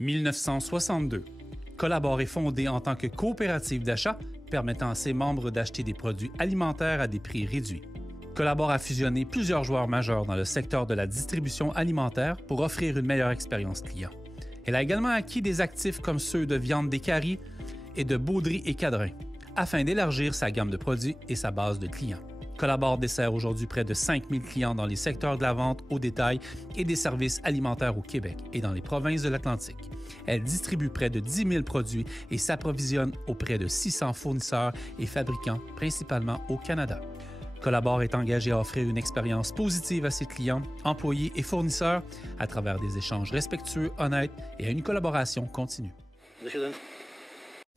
1962. Collabore est fondée en tant que coopérative d'achat permettant à ses membres d'acheter des produits alimentaires à des prix réduits. Collabore a fusionné plusieurs joueurs majeurs dans le secteur de la distribution alimentaire pour offrir une meilleure expérience client. Elle a également acquis des actifs comme ceux de Viande des Caries et de Baudry et Cadrin, afin d'élargir sa gamme de produits et sa base de clients. Collabore dessert aujourd'hui près de 5000 clients dans les secteurs de la vente au détail et des services alimentaires au Québec et dans les provinces de l'Atlantique. Elle distribue près de 10 000 produits et s'approvisionne auprès de 600 fournisseurs et fabricants, principalement au Canada. Collabore est engagé à offrir une expérience positive à ses clients, employés et fournisseurs à travers des échanges respectueux, honnêtes et à une collaboration continue.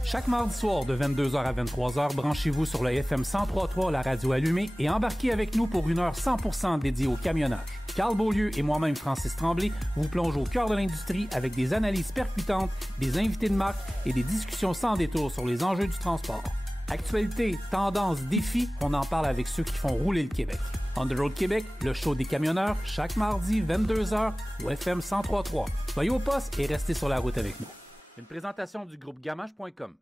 Chaque mardi soir de 22h à 23h, branchez-vous sur le FM 103.3, la radio allumée, et embarquez avec nous pour une heure 100% dédiée au camionnage. Carl Beaulieu et moi-même, Francis Tremblay, vous plonge au cœur de l'industrie avec des analyses percutantes, des invités de marque et des discussions sans détour sur les enjeux du transport. Actualité, tendances, défis, on en parle avec ceux qui font rouler le Québec. On the Road Québec, le show des camionneurs, chaque mardi 22h au FM 103.3. Soyez au poste et restez sur la route avec nous. Une présentation du groupe Gamache.com.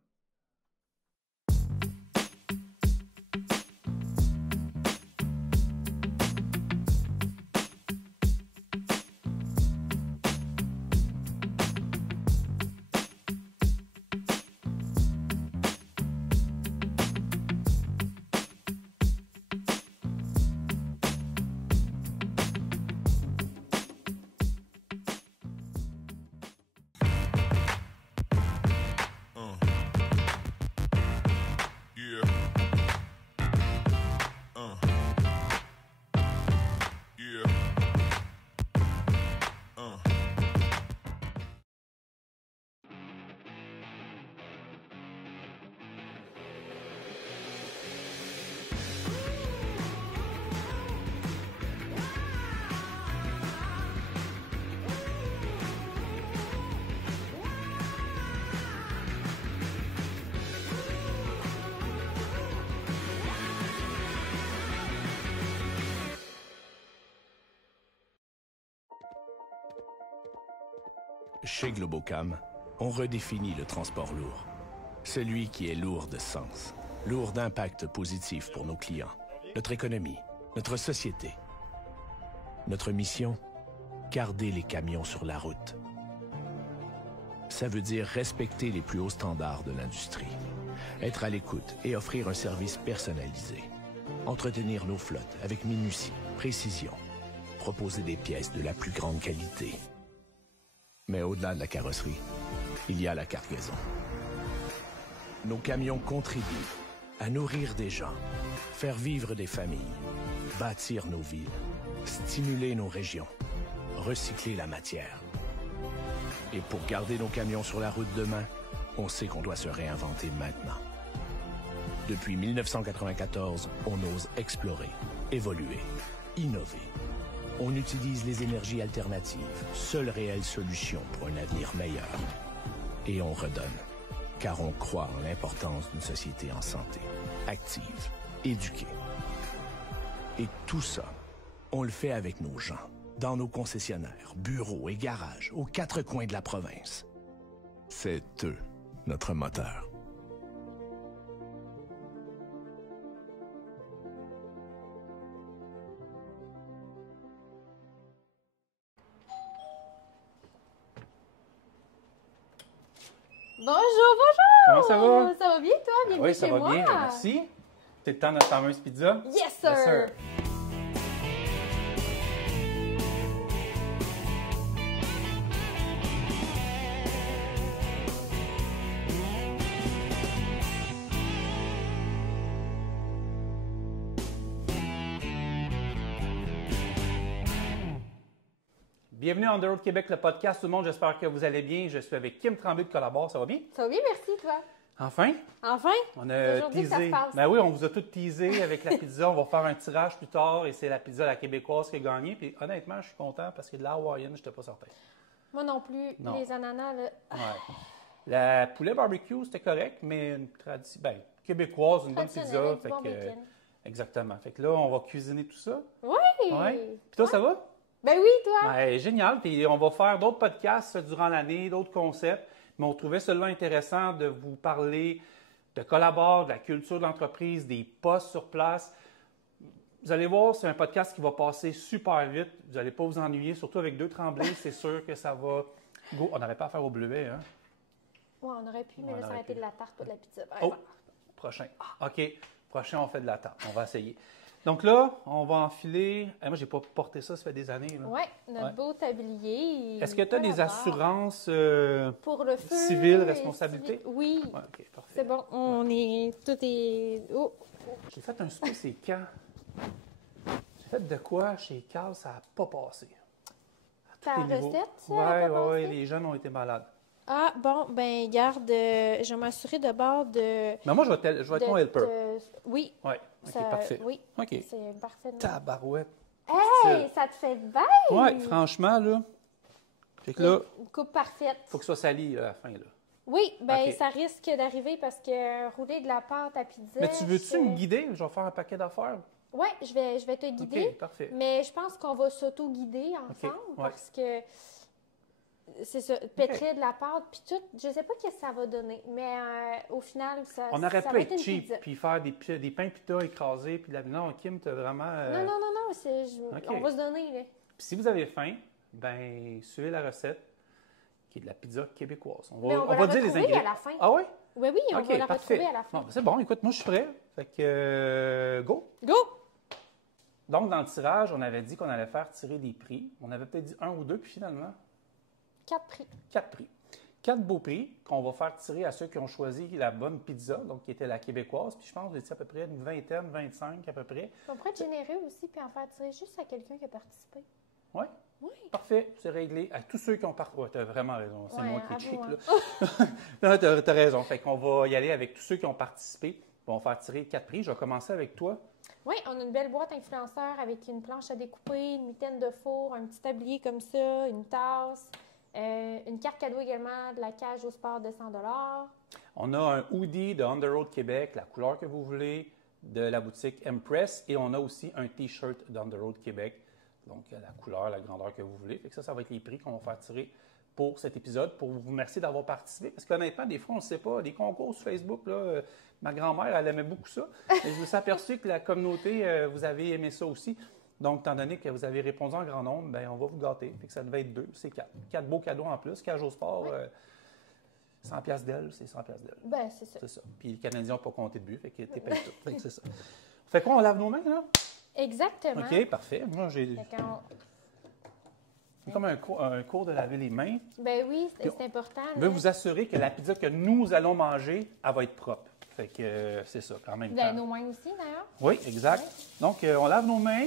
Chez Globocam, on redéfinit le transport lourd. Celui qui est lourd de sens, lourd d'impact positif pour nos clients, notre économie, notre société. Notre mission, garder les camions sur la route. Ça veut dire respecter les plus hauts standards de l'industrie, être à l'écoute et offrir un service personnalisé, entretenir nos flottes avec minutie, précision, proposer des pièces de la plus grande qualité. Mais au-delà de la carrosserie, il y a la cargaison. Nos camions contribuent à nourrir des gens, faire vivre des familles, bâtir nos villes, stimuler nos régions, recycler la matière. Et pour garder nos camions sur la route demain, on sait qu'on doit se réinventer maintenant. Depuis 1994, on ose explorer, évoluer, innover. On utilise les énergies alternatives, seule réelle solution pour un avenir meilleur. Et on redonne, car on croit en l'importance d'une société en santé, active, éduquée. Et tout ça, on le fait avec nos gens, dans nos concessionnaires, bureaux et garages, aux quatre coins de la province. C'est eux, notre moteur. Bonjour, bonjour! Comment ça va? Ça va bien, toi? Bienvenue Oui, ça chez va moi. bien. Merci. C'est le temps de notre fameuse pizza? Yes, sir! Yes, sir. Bienvenue à On the Road Québec, le podcast. Tout le monde, j'espère que vous allez bien. Je suis avec Kim Tremblay de Collabore. Ça va bien? Ça va bien, merci, toi? Enfin? Enfin? On a Aujourd'hui que ça teasé. se passe. Ben oui, on vous a tout teasé avec la pizza. On va faire un tirage plus tard et c'est la pizza la québécoise qui a gagné. Puis honnêtement, je suis content parce que de la hawaïenne, je n'étais pas certain. Moi non plus. Non. Les ananas, là. Ouais. La poulet barbecue, c'était correct, mais une tradition québécoise, une bonne Traditionnelle, pizza. du Fait bon que, bacon. exactement. Fait que là, on va cuisiner tout ça. Oui! Ouais. Puis toi, ça va? Ben oui, toi! Ouais, génial. Puis on va faire d'autres podcasts durant l'année, d'autres concepts. Mais on trouvait cela intéressant de vous parler de Collabore, de la culture de l'entreprise, des postes sur place. Vous allez voir, c'est un podcast qui va passer super vite. Vous n'allez pas vous ennuyer, surtout avec 2 Tremblay. C'est sûr que ça va... Go. On n'aurait pas à faire au bleuet, hein? Ouais, on aurait pu, mais On là, ça aurait aurait été pu. de la tarte, pas de la pizza. par Oh, exemple. prochain. OK. Prochain, on fait de la tarte. On va essayer. Donc là, on va enfiler... moi, j'ai pas porté ça fait des années. Là. Ouais, notre Ouais. beau tablier. Est-ce que tu as des Collabore. assurances Pour le feu. civiles, et responsabilité? civil. Oui. Ouais, OK, parfait. C'est bon, on est... Tout est... Oh! J'ai fait un souper, c'est quand? J'ai fait de quoi chez Carl, ça n'a pas passé. À tous Ta les niveaux. recette, ça, Ouais, a pas ouais, passé? les jeunes ont été malades. Ah, bon, ben garde, je vais m'assurer d'abord de... Mais moi, je vais être ton helper. Oui. Oui, OK, ça- parfait. Oui, OK. c'est parfait. Tabarouette. Hey, ça te fait bien! Ouais, franchement, là. Fait que là, Une coupe parfaite. il faut que ce soit sali à la fin, là. Oui, ben OK. ça risque d'arriver parce que rouler de la pâte à pizza... Mais tu veux-tu me guider? Je vais faire un paquet d'affaires. Oui, je vais te guider. OK, parfait. Mais je pense qu'on va s'auto-guider ensemble ouais. parce que c'est ça, pétrir de la pâte puis tout. Je sais pas ce que ça va donner, mais au final, ça On aurait ça pu va être une cheap, pizza. puis faire des pains pita écrasés, puis de la... Non, Kim, t'as vraiment... Non, OK. on va se donner, là. Puis si vous avez faim, ben suivez la recette, qui est de la pizza québécoise. On Mais on va la dire les retrouver ingrédients. à la fin. Ah oui? Oui, on OK, va la parfait. retrouver à la fin. Bon, ben, c'est bon, écoute, moi je suis prêt. Fait que, go! Donc, dans le tirage, on avait dit qu'on allait faire tirer des prix. On avait peut-être dit 1 ou 2, puis finalement, 4 prix. 4 prix. 4 beaux prix qu'on va faire tirer à ceux qui ont choisi la bonne pizza, donc qui était la québécoise. Puis je pense que vous étiez à peu près une vingtaine, 25 à peu près. On pourrait être généreux aussi puis en faire tirer juste à quelqu'un qui a participé. Oui? Oui. Parfait, c'est réglé. À tous ceux qui ont participé. Ouais, tu as vraiment raison. C'est Ouais, moi qui est cheap, avoue, là. Non, tu as raison. Fait qu'on va y aller avec tous ceux qui ont participé. On va faire tirer 4 prix. Je vais commencer avec toi. Oui, on a une belle boîte influenceur avec une planche à découper, une mitaine de four, un petit tablier comme ça, une tasse, une carte cadeau également de la cage au sport de 100 $. On a un hoodie de On The Road Québec, la couleur que vous voulez, de la boutique Empress. Et on a aussi un T-shirt d'On The Road Québec. Donc, la couleur, la grandeur que vous voulez. Fait que ça va être les prix qu'on va faire tirer pour cet épisode, pour vous remercier d'avoir participé. Parce qu'honnêtement, des fois, on ne sait pas, les concours sur Facebook, là, ma grand-mère, elle aimait beaucoup ça. Et je me suis aperçu que la communauté, vous avez aimé ça aussi. Donc, étant donné que vous avez répondu en grand nombre, bien, on va vous gâter. Fait que ça devait être 2, c'est 4. 4 beaux cadeaux en plus. Cage au sport, 100 $ d'elle, c'est 100 $ d'elle. Ben, c'est ça. C'est ça. Puis les Canadiens n'ont pas compté de but, fait que t'es payé tout. Fait que c'est ça. Fait quoi, on lave nos mains, là? Exactement. OK, parfait. Moi, j'ai Fait qu'on- comme un cours de laver les mains. Ben oui, Puis c'est important. Je veux là. vous assurer que la pizza que nous allons manger, elle va être propre. Fait que c'est ça, quand même. Ben, nos mains aussi, d'ailleurs. Oui, exact. Donc, on lave nos mains.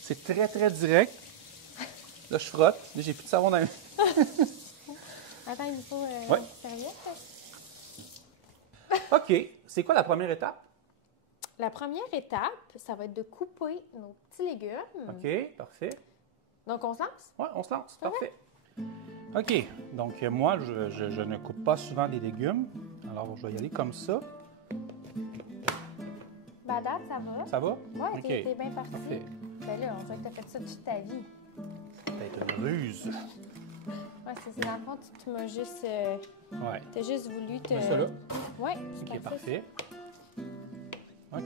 C'est très, très direct. Là, je frotte. Là, j'ai plus de savon dans les mains. Attends, il faut Ouais. une serviette. OK. C'est quoi la première étape? La première étape, ça va être de couper nos petits légumes. OK, parfait. Donc, on se lance? Oui, on se lance. Parfait. OK. Donc, moi, je ne coupe pas souvent des légumes. Alors, je vais y aller comme ça. Ben, à date, ça va. Ça va? Ouais, OK. t'es bien parti. Parfait. Ben là, on dirait que t'as fait ça toute ta vie. Peut-être une ruse. Ouais, c'est dans le fond, tu m'as juste... Ouais. t'as juste voulu te... Mets ça là. Ouais, OK, c'est parfait. OK.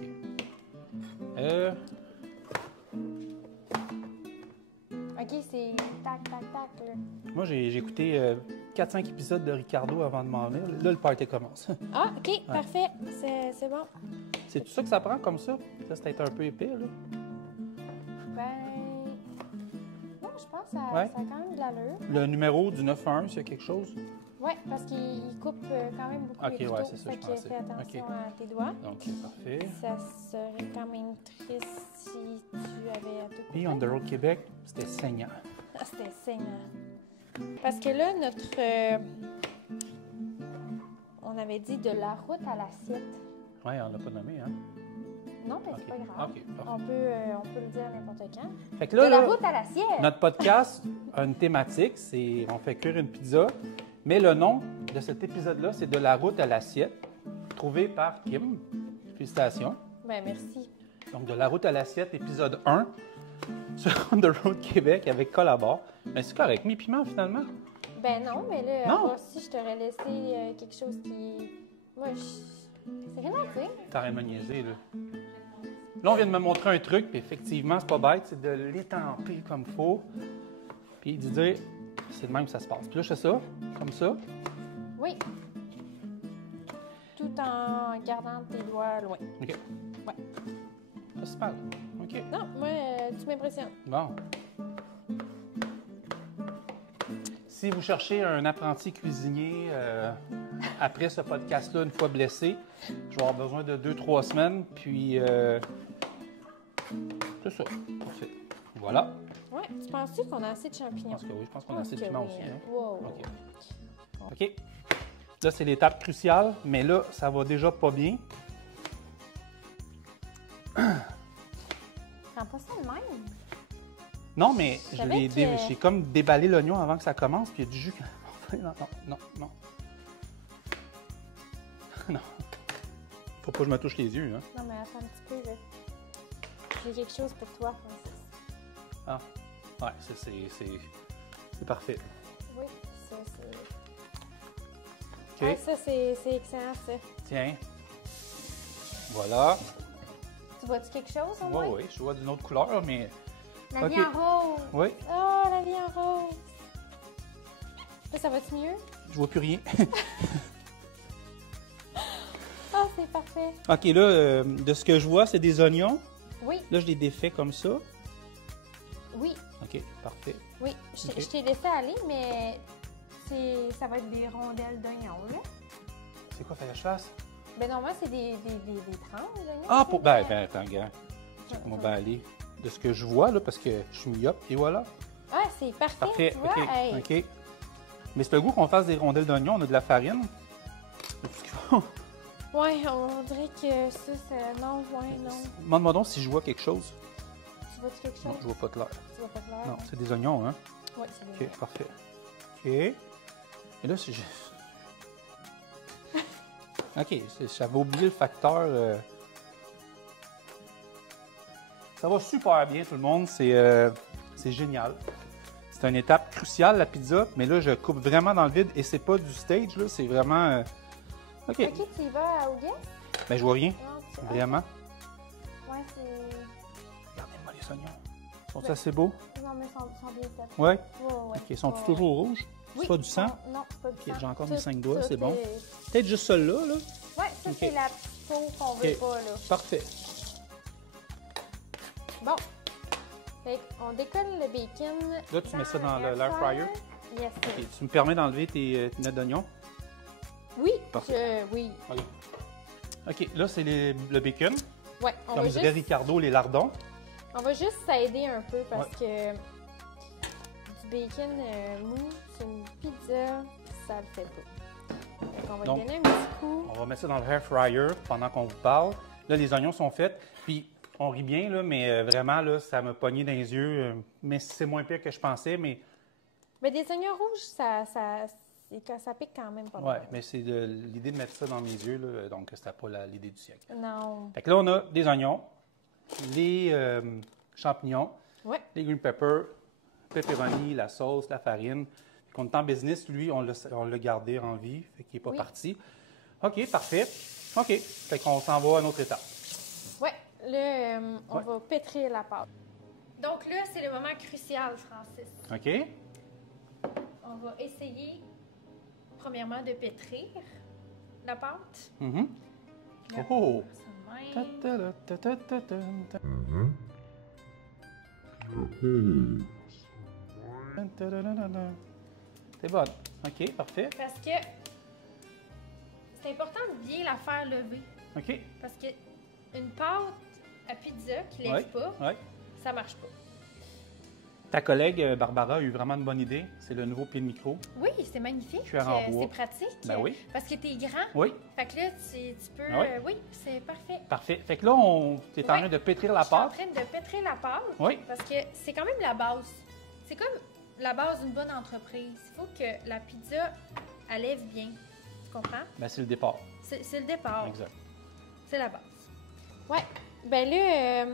OK, c'est tac, tac, tac, là. Moi, j'ai écouté 4-5 épisodes de Ricardo avant de m'en venir. Là, le party commence. Ah, OK, parfait. C'est bon. C'est tout ça que ça prend comme ça? Ça, c'est peut-être un peu épais, là. Ben... Non, je pense que ça, Ouais. ça a quand même de l'allure. Le numéro du 911, s'il y a quelque chose. Oui, parce qu'il coupe quand même beaucoup OK, les ouais, couteaux. c'est ça, Fait je que pensais. fais attention OK. à tes doigts. OK, parfait. Ça serait quand même triste si tu avais à te couper. Puis, On The Road Québec, c'était saignant. Ah, c'était saignant. Parce que là, on avait dit de la route à l'assiette. Oui, on l'a pas nommé, hein? Non, mais OK. c'est pas grave. OK, parfait. On peut le dire n'importe quand. Fait que De là, la là, route à l'assiette! notre podcast a une thématique, c'est on fait cuire une pizza, mais le nom de cet épisode-là, c'est De la route à l'assiette, trouvé par Kim. Félicitations. Ben merci. Donc, De la route à l'assiette, épisode 1. sur On the Road Québec avec Collabore. Mais c'est correct, mes piments finalement. Ben non, mais là, Non. voir si je t'aurais laissé quelque chose qui... Moi, c'est rien à dire. T'arrêtes de me niaiser, là. Là, on vient de me montrer un truc, puis effectivement, c'est pas bête, c'est de l'étamper comme il faut. Puis de dire, c'est de même que ça se passe. Puis là, je fais ça, comme ça. Oui. Tout en gardant tes doigts loin. OK. Ouais. Ça se passe. OK. Non, moi, tu m'impressionnes. Bon. Si vous cherchez un apprenti cuisinier après ce podcast-là, une fois blessé, je vais avoir besoin de 2-3 semaines, puis c'est ça. Parfait. Voilà. Ouais, tu penses-tu qu'on a assez de Je champignons? pense que oui. Je pense qu'on a pense assez de que piment oui, aussi. hein. Hein? Wow. OK. OK. Là, c'est l'étape cruciale, mais là, ça va déjà pas bien. Prends pas ça de même. Non, mais Je savais que- j'ai comme déballé l'oignon avant que ça commence, puis il y a du jus. Non, non, non, non. Non. Faut pas que je me touche les yeux, hein. Non, mais attends un petit peu, là. J'ai quelque chose pour toi, Francis. Ah. Ouais, c'est parfait. Oui, ça, c'est... OK. Ouais, ça, c'est excellent, ça. Tiens. Voilà. Tu vois-tu quelque chose, au Oui, moins? oui, je vois d'une autre couleur, mais... La OK. vie en rose. Oui, Oh, la vie en rose. Là, ça va-tu mieux? je vois plus rien. Ah, c'est parfait. OK, là, de ce que je vois, c'est des oignons. Oui, Là, je les défais comme ça. oui, OK, parfait. oui. Ok. Je t'ai laissé aller, mais ça va être des rondelles d'oignons, là. C'est quoi, fallait que je fasse? Ben, normalement, c'est des tranches d'oignons. Ah, tu pour... sais, Ben, attends, gars. On va aller de ce que je vois, là, parce que je suis myope, et voilà. Ah, c'est parfait, Parfait, tu vois. OK, Hey. OK. Mais c'est le goût qu'on fasse des rondelles d'oignon, on a de la farine. C'est tout ce qu'il faut. Ouais, on dirait que ça... Non, ouais, non. Demande-moi donc si je vois quelque chose. Tu vois-tu quelque chose? Non, je vois pas clair. Tu vois pas clair? Non, c'est des oignons, hein? Ouais, c'est OK, parfait. OK. Et là, c'est juste... OK, j'avais oublié le facteur... Ça va super bien, tout le monde. C'est génial. C'est une étape cruciale, la pizza. Mais là, je coupe vraiment dans le vide. Et c'est pas du stage, là. C'est vraiment... OK. OK, tu y vas au guess? Ben, je vois rien. Non, Vraiment. Ouais, c'est... Regardez-moi les oignons. Sont-ils assez beaux? Non, mais ils sont bien faits. Ouais. Ouais, ouais. OK. Sont-ils Ouais, toujours rouges? Oui, C'est pas du sang? Non, c'est pas du OK, sang. j'ai encore Tout- mes 5 doigts, tout c'est bon. est- Peut-être juste celle-là, là. Ouais, ça, OK. c'est la petite peau qu'on veut OK. pas, là. Parfait. Bon. Fait qu'on décolle le bacon. Là, tu mets ça dans l'air fryer? Yes, sir. OK. Tu me permets d'enlever tes notes d'oignon? Oui, Parfait. oui. OK. OK, là, c'est le bacon. Ouais, on Comme va, dirait juste, Ricardo, les lardons. on va juste s'aider un peu parce que du bacon mou sur une pizza, ça le fait pas. Fait qu'on va Donc, lui donner un petit coup. On va mettre ça dans le air fryer pendant qu'on vous parle. Là, les oignons sont faits. Puis, on rit bien, là, mais vraiment, là, ça m'a pogné dans les yeux. Mais c'est moins pire que je pensais, mais... Mais des oignons rouges, ça pique quand même pas Ouais, mal. mais c'est l'idée de mettre ça dans mes yeux, là, donc c'était pas l'idée du siècle. Non. Fait que là, on a des oignons, les champignons, Ouais. les green peppers, pepperoni, la sauce, la farine. Puis qu'on est en business, lui, on l'a gardé en vie, fait qu'il n'est pas Oui. parti. OK, parfait. OK, fait qu'on s'en va à une autre étape. Ouais, là, on Ouais. va pétrir la pâte. Donc là, c'est le moment crucial, Francis. OK? On va essayer, premièrement, de pétrir la pâte. Mhm. Là, Oh! ça de même. Ta-ta-da-ta-ta-ta-ta. Ta-da-da-da-da. C'est bonne. OK, parfait. Parce que c'est important de bien la faire lever. OK. Parce que une pâte à pizza qui lève Ouais, pas, ouais. ça marche pas. Ta collègue Barbara a eu vraiment une bonne idée. C'est le nouveau pied de micro. Oui, c'est magnifique. Cuillère en bois. C'est pratique. Ben oui. Parce que t'es grand. Oui, Fait que là, tu peux... Ah ouais? oui, c'est parfait. parfait. Fait que là, on est en Ouais. train de pétrir la Je suis en pâte. train de pétrir la pâte. Oui. Parce que c'est quand même la base. C'est comme la base d'une bonne entreprise. Il faut que la pizza, elle lève bien. Tu comprends? Ben, c'est le départ. C'est le départ. Exact. C'est la base. Ouais. Ben là,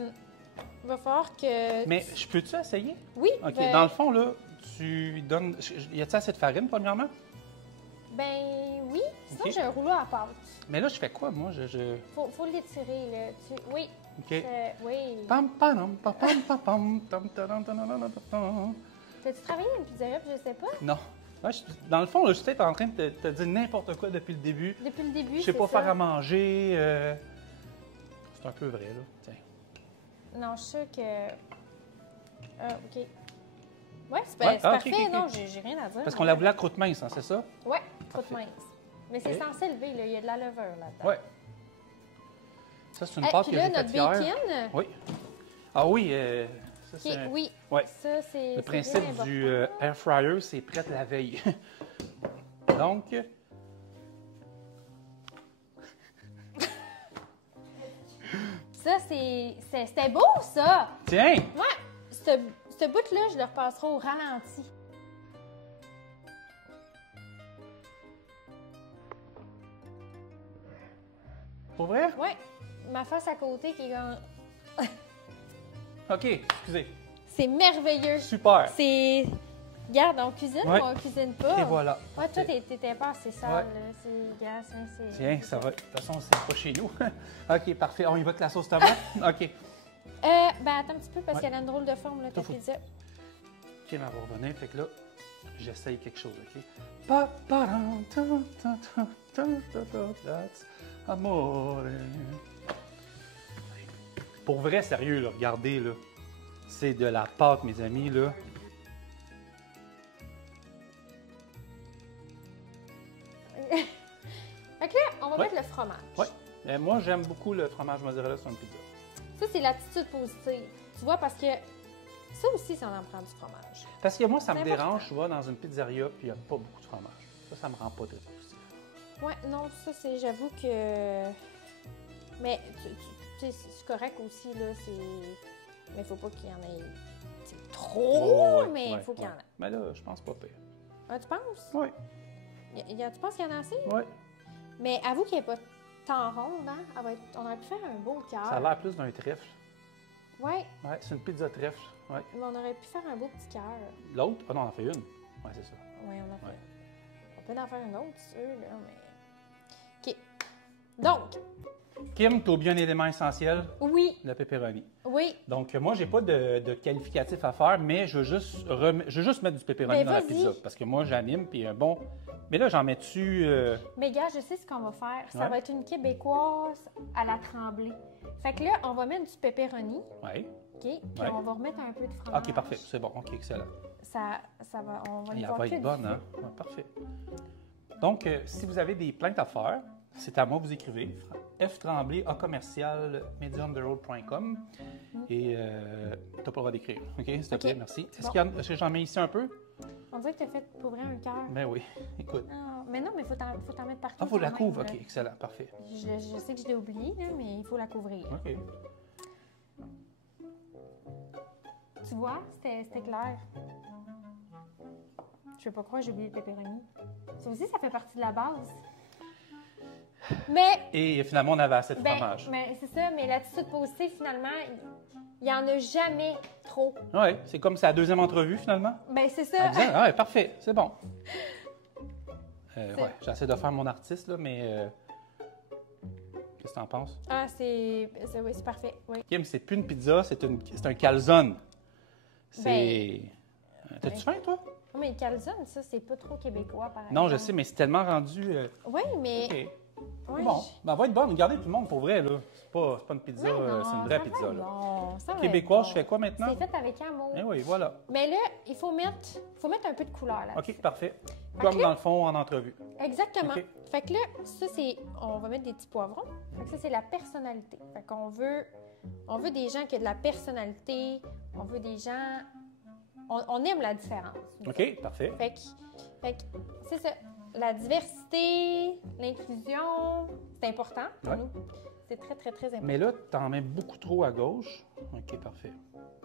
Il va falloir que... Mais je peux-tu essayer? Oui. OK. Dans le fond, là, tu donnes... Y a-t-il assez de farine, premièrement? Ben oui. Sinon, OK. j'ai un rouleau à pâte. Mais là, je fais quoi, moi? Faut l'étirer, là. Oui. OK. Oui. Pam, pam, pam, pam, pam, pam, tam, tadam, tadam, tadam, tadam. T'as-tu travaillé dans une pizzeria, puis je sais pas? Non. Ouais, dans le fond, là, je suis peut-être en train de te dire n'importe quoi depuis le début. Depuis le début, Je sais pas ça. faire à manger. C'est un peu vrai, là. Tiens. Non, je suis sûre que... Ah, OK. Ouais, c'est Ouais, parfait. ok, ok, ok. Non, j'ai rien à dire. Parce qu'on la voulait à croûte mince, hein, c'est ça? Ouais, trop Parfait. mince. Mais c'est Ok. censé lever, là. Il y a de la levure là-dedans. Ouais. Ça, c'est une Hey, pâte puis que là, j'ai notre faite hier. bacon... Oui. Ah oui, ça, OK, c'est oui. Ouais. Ça, c'est le c'est principe bien du important. air fryer, c'est prêt la veille. Donc, Ça, c'était beau, ça! tiens! Ouais! Ce bout-là, je le repasserai au ralenti. Pour vrai? Ouais. Ma face à côté qui est comme... OK, excusez. C'est merveilleux. Super. C'est... Regarde, on cuisine Ouais. ou on cuisine pas? Et voilà. Ouais, toi, t'étais pas assez sale, Ouais. là. C'est... Regarde, c'est... Tiens, ça va. De toute façon, c'est pas chez nous. OK, parfait. On y va avec la sauce tomate? OK. Ben, attends un petit peu, parce Ouais. qu'elle a une drôle de forme, là, ta Tout fou. pizza. OK, mais on va revenir. Fait que là, j'essaye quelque chose, OK? Pa, pa, ram, ta, ta, ta, ta, ta, ta, that's amore. Pour vrai, sérieux, là, regardez, là. C'est de la pâte, mes amis, là. Fait que là, on va Ouais. mettre le fromage. Ouais. Moi, j'aime beaucoup le fromage mozzarella sur une pizza. Ça, c'est l'attitude positive. Tu vois, parce que ça aussi, c'est on en prend du fromage. Parce que moi, ça me C'est dérange, tu vois, dans une pizzeria, puis il n'y a pas beaucoup de fromage. Ça me rend pas très positif. Ouais, non, ça, c'est... J'avoue que... Mais, tu sais, c'est correct aussi, là, c'est... Mais faut pas qu'il y en ait... C'est trop, Ouais, mais il ouais, faut qu'il y en ouais. ait. Mais là, je pense pas pire. Ah, tu penses? Oui, Tu penses qu'il y en a assez? oui. Mais avoue qu'il n'y a pas tant ronde, hein? On aurait pu faire un beau cœur. Ça a l'air plus d'un trèfle. Ouais, Ouais, c'est une pizza trèfle. Ouais. mais on aurait pu faire un beau petit cœur. L'autre? Ah non, on en fait une. Ouais, c'est ça. Ouais, on a fait. Ouais. On peut en faire une autre, si tu veux, là, mais... OK. Donc, Kim, tu as oublié un élément essentiel, oui, le pepperoni. oui. Donc, moi, j'ai pas de qualificatif à faire, mais je veux juste mettre du pepperoni Ben, dans la vas-y. pizza. Parce que moi, j'anime, puis un bon... Mais là, j'en mets-tu... Mais gars, je sais ce qu'on va faire. Ça Ouais. va être une québécoise à la tremblée. Fait que là, on va mettre du pepperoni, Oui. OK? Puis Ouais. on va remettre un peu de fromage. OK, parfait. C'est bon. OK, excellent. Ça va, on va y Elle voir va que être du bonne, feu. hein? Ouais, parfait. Donc, si vous avez des plaintes à faire, c'est à moi, vous écrivez. F. Tremblay, A commercial, mediumtheroad.com. Et tu n'as pas le droit d'écrire. OK, s'il te plaît, OK. merci. Bon. Est-ce que j'en mets ici un peu? On dirait que tu as fait pour vrai un cœur. Ben oui. Écoute. Ah, mais non, mais il faut t'en mettre partout. Ah, faut la quand même, couvre. là. OK, excellent, parfait. Je sais que je l'ai oublié, là, mais il faut la couvrir. OK. Tu vois, c'était clair. Je vais pas croire que j'ai oublié le pepperoni. Ça aussi, ça fait partie de la base. Mais, Et finalement, on avait assez de ben, fromage. mais c'est ça, mais l'attitude positive, finalement, il y en a jamais trop. Oui, c'est comme sa deuxième entrevue, finalement. Ben, c'est ça. Elle disait, ah, ouais, parfait, c'est bon. C'est- Ouais, j'essaie de faire mon artiste, là, mais... Qu'est-ce que t'en penses? Ah, oui, c'est parfait. Oui. Kim, c'est plus une pizza, c'est un calzone. C'est... T'as-tu ben- faim, toi? Oh, mais le calzone, ça, c'est pas trop québécois, par exemple. Non, je sais, mais c'est tellement rendu... Oui, mais... OK. ouais, Bon, ben, elle va être bonne. Regardez tout le monde, pour vrai, là. C'est pas une pizza, Ouais, non, c'est une vraie ça va pizza, être là. bon, ça va Québécois, être je fais quoi maintenant? C'est fait avec amour. Eh oui, voilà. Mais là, il faut mettre un peu de couleur là. OK, parfait. Fait Comme que là- dans le fond, en entrevue. Exactement. OK. Fait que là, ça c'est, on va mettre des petits poivrons. Fait que ça c'est la personnalité. Fait qu'on veut des gens qui ont de la personnalité. On veut des gens, on aime la différence. OK, parfait. Fait que c'est ça. La diversité, l'inclusion, c'est important pour Ouais. nous. C'est très, très, très important. Mais là, t'en mets beaucoup trop à gauche. OK, parfait.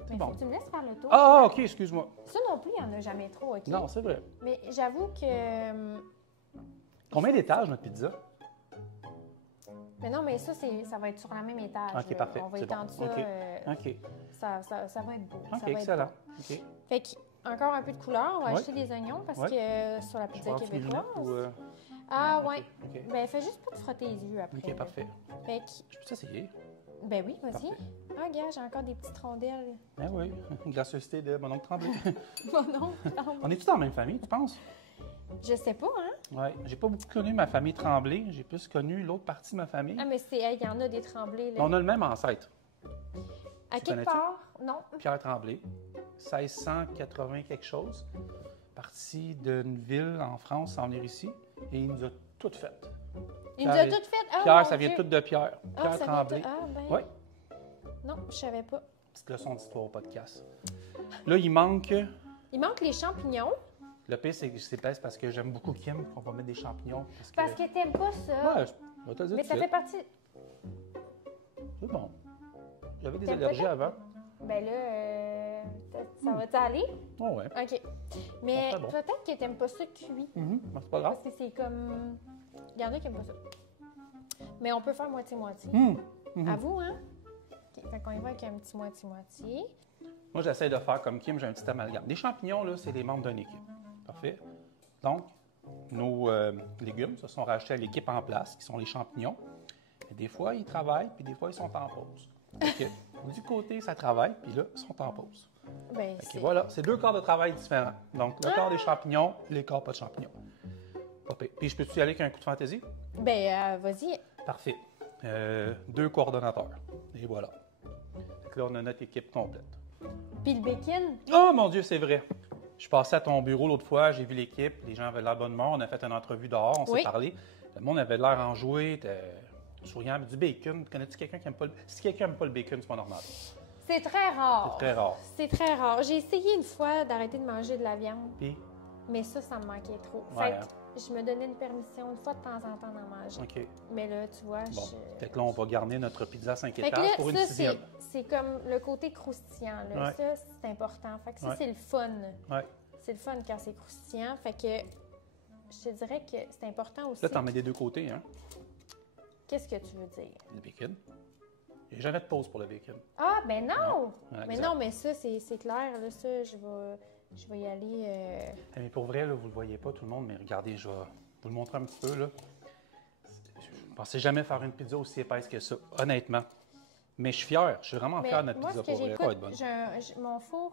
Mais bon. faut que tu me laisses faire le tour. Ah, OK, excuse-moi. Ça non plus, il n'y en a jamais trop, OK? Non, c'est vrai. Mais j'avoue que... Combien d'étages, notre pizza? Mais non, mais ça va être sur le même étage. OK, là. parfait. On va C'est bon. étendre ça. OK. OK. Ça va être beau. OK, ça va excellent. Être beau. OK. Fait que, encore un peu de couleur. On va Ouais. acheter des oignons parce Ouais. que sur la Je pizza vais avoir mes québécoise. lunettes ou, Ah, OK, ouais. OK. Ben, fais juste pas te frotter les yeux après. OK, là. parfait. Fait que, Je peux t'essayer? ben oui, vas-y. Parfait. Ah, regarde, j'ai encore des petites rondelles. Ben oui, gracieuseté de mon oncle Tremblay. Bon, non. On est tous dans la même famille, tu penses? Je sais pas, hein? Oui. J'ai pas beaucoup connu ma famille Tremblay. J'ai plus connu l'autre partie de ma famille. Ah, mais il y en a des tremblés, là. On a le même ancêtre. À quelque connais-tu? part, non. Pierre Tremblay, 1680 quelque chose. Parti d'une ville en France, sans venir ici. Et il nous a toutes faites. Il nous a toutes faites. Ah, Pierre, mon ça vient Dieu. tout de Pierre. Ah, Pierre ça vient Tremblay. tout- Ah, ben. Oui. Non, je savais pas. Petite leçon d'histoire au podcast. Là, il manque. Il manque les champignons Le pire, c'est parce que j'aime beaucoup Kim, qu'on va mettre des champignons. parce que t'aimes pas ça. Ouais, je vais te le dire Mais tout ça de fait suite. partie. C'est bon. J'avais des T'aimes allergies pas ça? avant. Ben là, ça va t'aller? Oh, ouais. OK. Mais Très bon. peut-être que t'aimes pas ça cuit. Ben, c'est pas grave. Parce que c'est comme. Il y en a qui aiment pas ça. Mais on peut faire moitié-moitié. À vous, hein? OK. Fait qu'on y va avec un petit moitié-moitié. Moi, j'essaie de faire comme Kim, j'ai un petit amalgame. Des champignons, là, c'est des membres d'une équipe. Parfait. Donc, nos légumes se sont rachetés à l'équipe en place, qui sont les champignons. Et des fois, ils travaillent, puis des fois, ils sont en pause. OK. Du côté, ça travaille, puis là, ils sont en pause. Ben, OK, c'est. voilà, c'est 2 corps de travail différents. Donc, le corps des champignons, les corps pas de champignons. Pas pire. Puis, je peux-tu y aller avec un coup de fantaisie? Ben, vas-y. Parfait. 2 coordonnateurs. Et voilà. Donc là, on a notre équipe complète. Puis le bacon. Oh mon Dieu, c'est vrai. Je suis passé à ton bureau l'autre fois, j'ai vu l'équipe, les gens avaient l'air bonne humeur, on a fait une entrevue dehors, on s'est Oui. parlé. Le monde avait l'air enjoué, souriant, mais du bacon. Connais-tu quelqu'un qui aime pas le... Si quelqu'un n'aime pas le bacon, c'est pas normal. C'est très rare. C'est très rare. C'est très rare. J'ai essayé une fois d'arrêter de manger de la viande, Puis, mais ça me manquait trop. Ouais, Fait hein. que je me donnais une permission une fois de temps en temps d'en manger. OK. Mais là, tu vois, Bon. Fait que là, on va garder notre pizza 5 Fait que étages là, pour une ça, 6e. c'est comme le côté croustillant. Là. Ouais. Ça, c'est important. Fait que ça, Ouais. c'est le fun. Ouais. C'est le fun quand c'est croustillant. Fait que je te dirais que c'est important aussi. Là, t'en mets des deux côtés, hein, Qu'est-ce que tu veux dire? le bacon. Il n'y a jamais de pause pour le bacon. Ah, ben non! Ouais, Mais exact. non, mais ça, c'est clair. Là, ça, je vais y aller. Eh, mais pour vrai, là, vous ne le voyez pas, tout le monde, mais regardez, je vais vous le montrer un petit peu. Là. Je ne pensais jamais faire une pizza aussi épaisse que ça, honnêtement. Mais je suis fier. Je suis vraiment Mais fier de notre moi, pizza ce que pour vrai. Elle va être bonne. mon four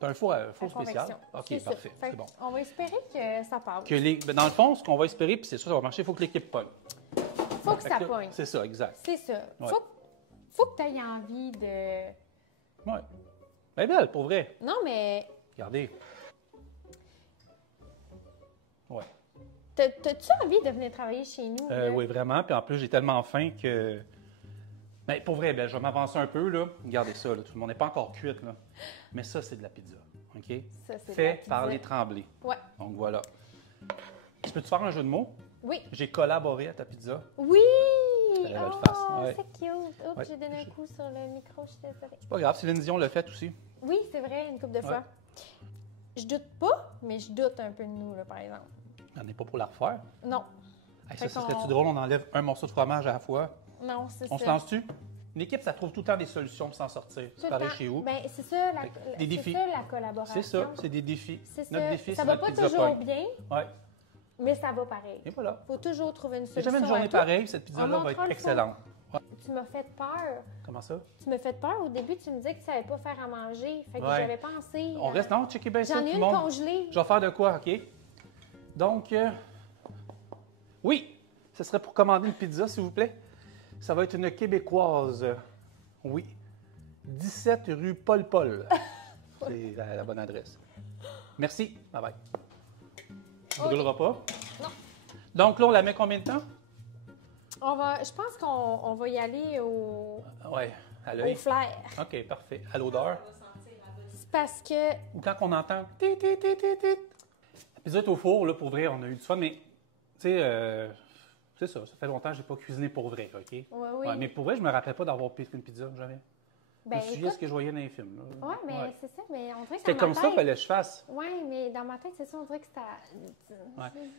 T'as un four à spécial? convection. OK, C'est ça. parfait. Fait C'est bon. On va espérer que ça passe. Ben, dans le fond, ce qu'on va espérer, puis c'est sûr, ça va marcher, il faut que l'équipe pogne. Faut que Fait ça que là, pogne. C'est ça, exact. C'est ça. Ouais. Faut que tu aies envie de. Ouais. Elle est belle, pour vrai. Non, mais Regardez. Ouais. t'as-tu envie de venir travailler chez nous? là? Oui, vraiment. Puis en plus, j'ai tellement faim que. Mais pour vrai, ben, je vais m'avancer un peu. Là. Regardez ça. Là. Tout le monde n'est pas encore cuit. Là. Mais ça, c'est de la pizza. OK? Ça, c'est de la Fait pizza. par les Tremblay. Ouais. Donc voilà. Tu peux-te faire un jeu de mots? Oui. J'ai collaboré à ta pizza. Oui! Fallait que je le Oh, fasse, ouais. c'est cute. Oups, Ouais. j'ai donné un coup sur le micro, je suis désolée. C'est pas grave, Céline Dion l'a fait aussi. Oui, c'est vrai, une couple de fois. Je doute pas, mais je doute un peu de nous, là, par exemple. On n'est pas pour la refaire. Non. Hey, Fait ça qu'on- serait-tu drôle? On enlève un morceau de fromage à la fois. Non, c'est ça. On se lance-tu? Une équipe, ça trouve tout le temps des solutions pour s'en sortir. Tout C'est le pareil temps. chez vous. Ben, c'est ça, Fait que des défis. c'est ça, la collaboration. C'est ça, c'est des défis. C'est Notre ça. défi, Ça c'est va notre pas pizza toujours pogne. bien, Ouais. mais ça va pareil. Et voilà. Faut toujours trouver une Si solution. jamais une à journée tout. pareille, cette pizza-là On va montrera être le excellente. Ouais. Tu m'as fait peur. Comment ça? Tu m'as fait peur. Au début, tu me disais que tu savais pas faire à manger. Fait que Ouais. j'avais pensé. On reste, non? Checkez bien ça, J'en tout ai le une monde. congelée. Je vais faire de quoi, OK? Donc, oui, ce serait pour commander une pizza, s'il vous plaît. Ça va être une québécoise. Oui. 17 rue Paul-Paul. C'est la bonne adresse. Merci. Bye-bye. Tu ne OK. brûleras pas? Non. Donc là, on la met combien de temps? Je pense qu'on va y aller au Oui, à au l'œil. flair. OK, parfait. À l'odeur. C'est parce que Ou quand on entend tit, tit, tit, tit, tit. La pizza est au four, là, pour vrai, on a eu du fun, mais tu sais, c'est ça fait longtemps que je n'ai pas cuisiné pour vrai, OK? oui. Ouais, mais pour vrai, je me rappelais pas d'avoir piqué une pizza, jamais. Ben, je me souviens ce que je voyais dans les films. Là. ouais, mais Ouais. c'est ça, mais on dirait que C'était dans comme ma ça tête... qu'il fallait que je fasse. Oui, mais dans ma tête, c'est ça, on dirait que c'était... Ouais.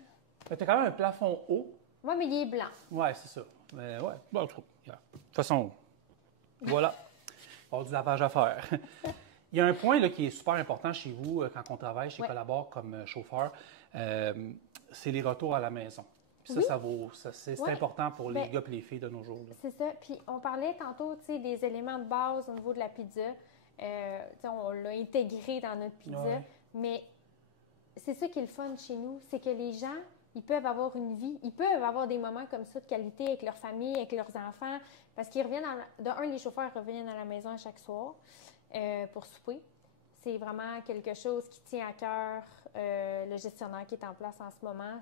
T'as quand même un plafond haut, Oui, mais il est blanc. Oui, c'est ça. Mais ouais, bon, de toute façon, voilà. Pas du lavage à faire. Il y a un point là, qui est super important chez vous quand on travaille, chez Collabore comme chauffeur, c'est les retours à la maison. Puis ça, c'est important pour les gars et les filles de nos jours. C'est ça. Puis on parlait tantôt, tu sais, des éléments de base au niveau de la pizza. On l'a intégré dans notre pizza. Mais c'est ça qui est le fun chez nous, c'est que les gens, ils peuvent avoir une vie, ils peuvent avoir des moments comme ça de qualité avec leur famille, avec leurs enfants, parce qu'ils reviennent, les chauffeurs reviennent à la maison chaque soir pour souper. C'est vraiment quelque chose qui tient à cœur le gestionnaire qui est en place en ce moment.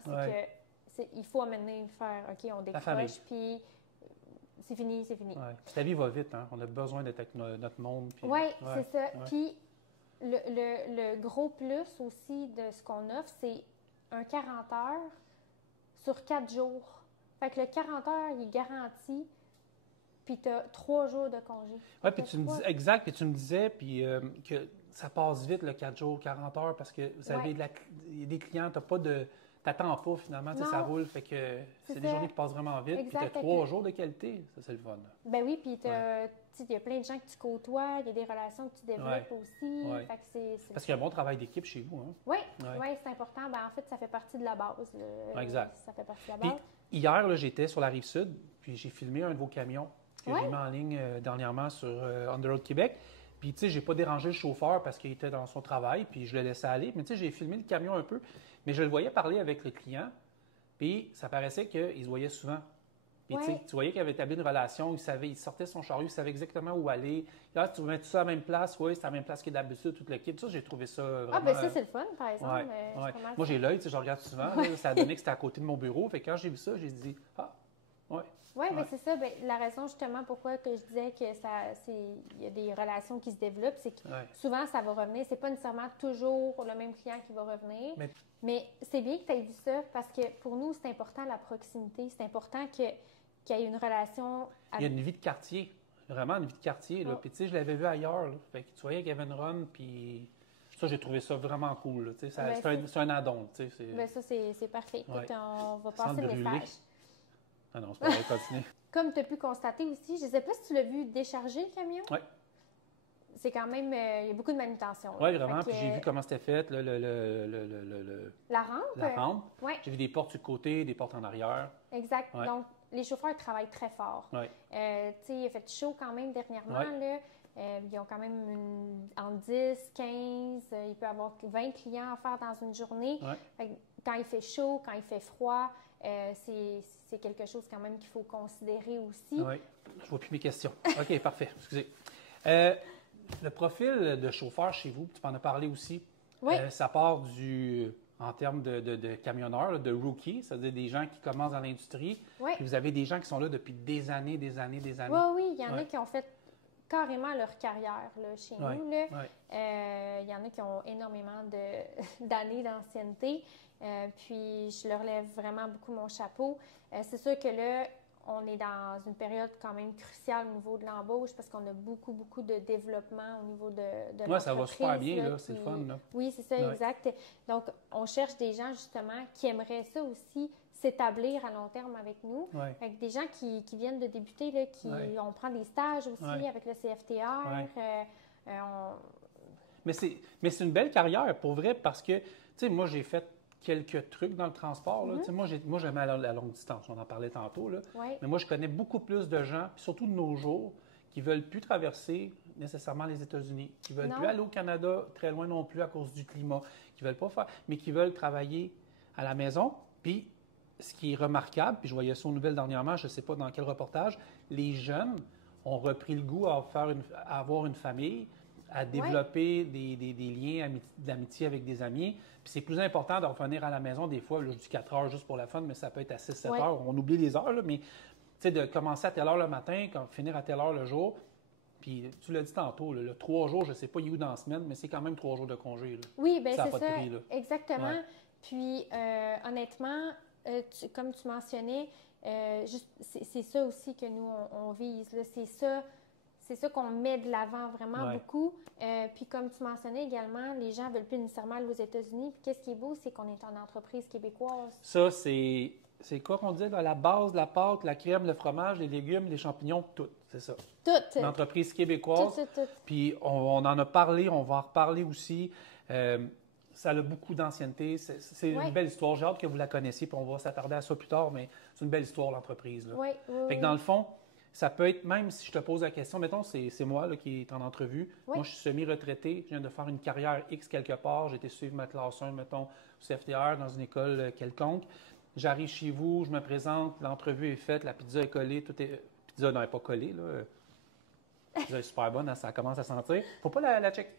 Il faut amener faire, OK, on décroche, puis c'est fini, c'est fini. Ouais. La vie va vite, hein? On a besoin d'être avec notre monde. Oui, c'est ça. Puis le gros plus aussi de ce qu'on offre, c'est un 40 heures sur 4 jours. Fait que le 40 heures, il est garanti, puis tu as 3 jours de congé. Oui, puis tu me dis, exact, puis tu me disais puis, que ça passe vite, le 4 jours, 40 heures, parce que vous avez des clients, tu n'as pas de... T'attends pas, finalement, ça roule, fait que c'est des journées qui passent vraiment vite. Puis tu as 3 jours de qualité, ça, c'est le fun. Ben oui, puis il y a plein de gens que tu côtoies, il y a des relations que tu développes aussi. Fait que c'est parce qu'il y a un bon travail d'équipe chez vous. Hein? Oui, c'est important. Ben, en fait, ça fait partie de la base. Exact. Ça fait partie de la base. Puis, hier, j'étais sur la Rive-Sud, puis j'ai filmé un de vos camions que j'ai mis en ligne dernièrement sur On the Road Québec. Puis, tu sais, j'ai pas dérangé le chauffeur parce qu'il était dans son travail, puis je le laissais aller. Mais, tu sais, j'ai filmé le camion un peu, mais je le voyais parler avec le client, puis ça paraissait qu'il se voyait souvent. Puis, tu voyais qu'il avait établi une relation, il sortait son chariot, il savait exactement où aller. Là, tu mets tout ça à la même place, c'est à la même place qu'il d'habitude, toute l'équipe. Ça, j'ai trouvé ça vraiment... Ah, ben ça, c'est le fun, par exemple. Moi, j'ai l'œil, je regarde souvent. Là, ça a donné que c'était à côté de mon bureau. Fait que quand j'ai vu ça, j'ai dit, Oui, mais c'est ça. Ben, la raison justement pourquoi que je disais que il y a des relations qui se développent, c'est que souvent ça va revenir. C'est pas nécessairement toujours le même client qui va revenir. Mais c'est bien que tu aies vu ça parce que pour nous, c'est important la proximité. C'est important qu'il y ait une relation. Il y a une vie de quartier. Vraiment une vie de quartier. Là. Puis tu sais, je l'avais vu ailleurs. Là. Fait que tu voyais qu'il y avait une run, puis ça, j'ai trouvé ça vraiment cool. Là. C'est un add-on. Ben ça, c'est parfait. Écoute, on va passer le message. Ah non, c'est pas vrai, continue. Comme tu as pu constater aussi, je ne sais pas si tu l'as vu décharger le camion. Oui. C'est quand même, il y a beaucoup de manutention. Oui, vraiment. Puis j'ai vu comment c'était fait, la rampe. La rampe. Oui. J'ai vu des portes sur le côté, des portes en arrière. Exact. Donc, les chauffeurs travaillent très fort. Oui. Tu sais, il a fait chaud quand même dernièrement. Là. Ils ont quand même entre 10, 15, il peut y avoir 20 clients à faire dans une journée. Fait que quand il fait chaud, quand il fait froid, c'est quelque chose quand même qu'il faut considérer aussi. Oui, je ne vois plus mes questions. OK, parfait. Excusez. Le profil de chauffeur chez vous, tu m'en as parlé aussi. Oui. Ça part en termes de camionneurs, de rookies, c'est-à-dire des gens qui commencent dans l'industrie. Oui. Puis vous avez des gens qui sont là depuis des années, des années, des années. Oui, il y en a qui ont fait carrément leur carrière là, chez nous. Là. Il y en a qui ont énormément d'années d'ancienneté. Puis je leur lève vraiment beaucoup mon chapeau. C'est sûr que là, on est dans une période quand même cruciale au niveau de l'embauche parce qu'on a beaucoup, beaucoup de développement au niveau de l'entreprise. Ça va super bien, là, c'est le fun. Là. Oui, c'est ça, exact. Donc, on cherche des gens, justement, qui aimeraient ça aussi, s'établir à long terme avec nous. Avec des gens qui viennent de débuter, là, on prend des stages aussi avec le CFTR. Mais c'est une belle carrière, pour vrai, parce que, tu sais, moi, j'ai fait quelques trucs dans le transport. Là. Moi, j'aimais la longue distance, on en parlait tantôt. Là. Mais moi, je connais beaucoup plus de gens, puis surtout de nos jours, qui ne veulent plus traverser nécessairement les États-Unis, qui ne veulent plus aller au Canada très loin non plus à cause du climat, qui ne veulent pas faire, mais qui veulent travailler à la maison. Puis, ce qui est remarquable, puis je voyais ça aux nouvelles dernièrement, je ne sais pas dans quel reportage, les jeunes ont repris le goût à avoir une famille, à développer des liens d'amitié avec des amis. Puis c'est plus important de revenir à la maison des fois, là, je dis 4 heures juste pour la fun, mais ça peut être à 6-7 heures. On oublie les heures, là, mais de commencer à telle heure le matin, finir à telle heure le jour. Puis tu l'as dit tantôt, là, 3 jours, je ne sais pas, il est où dans la semaine, mais c'est quand même 3 jours de congé. Là. Oui, bien c'est ça. Prix, exactement. Puis honnêtement, comme tu mentionnais, c'est ça aussi que nous, on vise. Là. C'est ça qu'on met de l'avant vraiment beaucoup. Puis comme tu mentionnais également, les gens ne veulent plus nécessairement aller aux États-Unis. Puis qu'est-ce qui est beau, c'est qu'on est en entreprise québécoise. Ça, c'est c'est quoi qu'on dit, là? La base, la pâte, la crème, le fromage, les légumes, les champignons, tout, c'est ça. Tout. Une entreprise québécoise. Tout. Puis on en a parlé, on va en reparler aussi. Ça a beaucoup d'ancienneté. C'est une belle histoire. J'ai hâte que vous la connaissiez, puis on va s'attarder à ça plus tard, mais c'est une belle histoire, l'entreprise. Oui. Fait que dans le fond, ça peut être, même si je te pose la question, mettons, c'est moi là, qui est en entrevue. Oui. Moi, je suis semi-retraité. Je viens de faire une carrière X quelque part. J'ai été suivre ma classe 1, mettons, au CFTR, dans une école quelconque. J'arrive chez vous, je me présente, l'entrevue est faite, la pizza est collée, tout est... Pizza n'est pas collée, là. La pizza est super bonne, hein, ça commence à sentir. Faut pas la checker.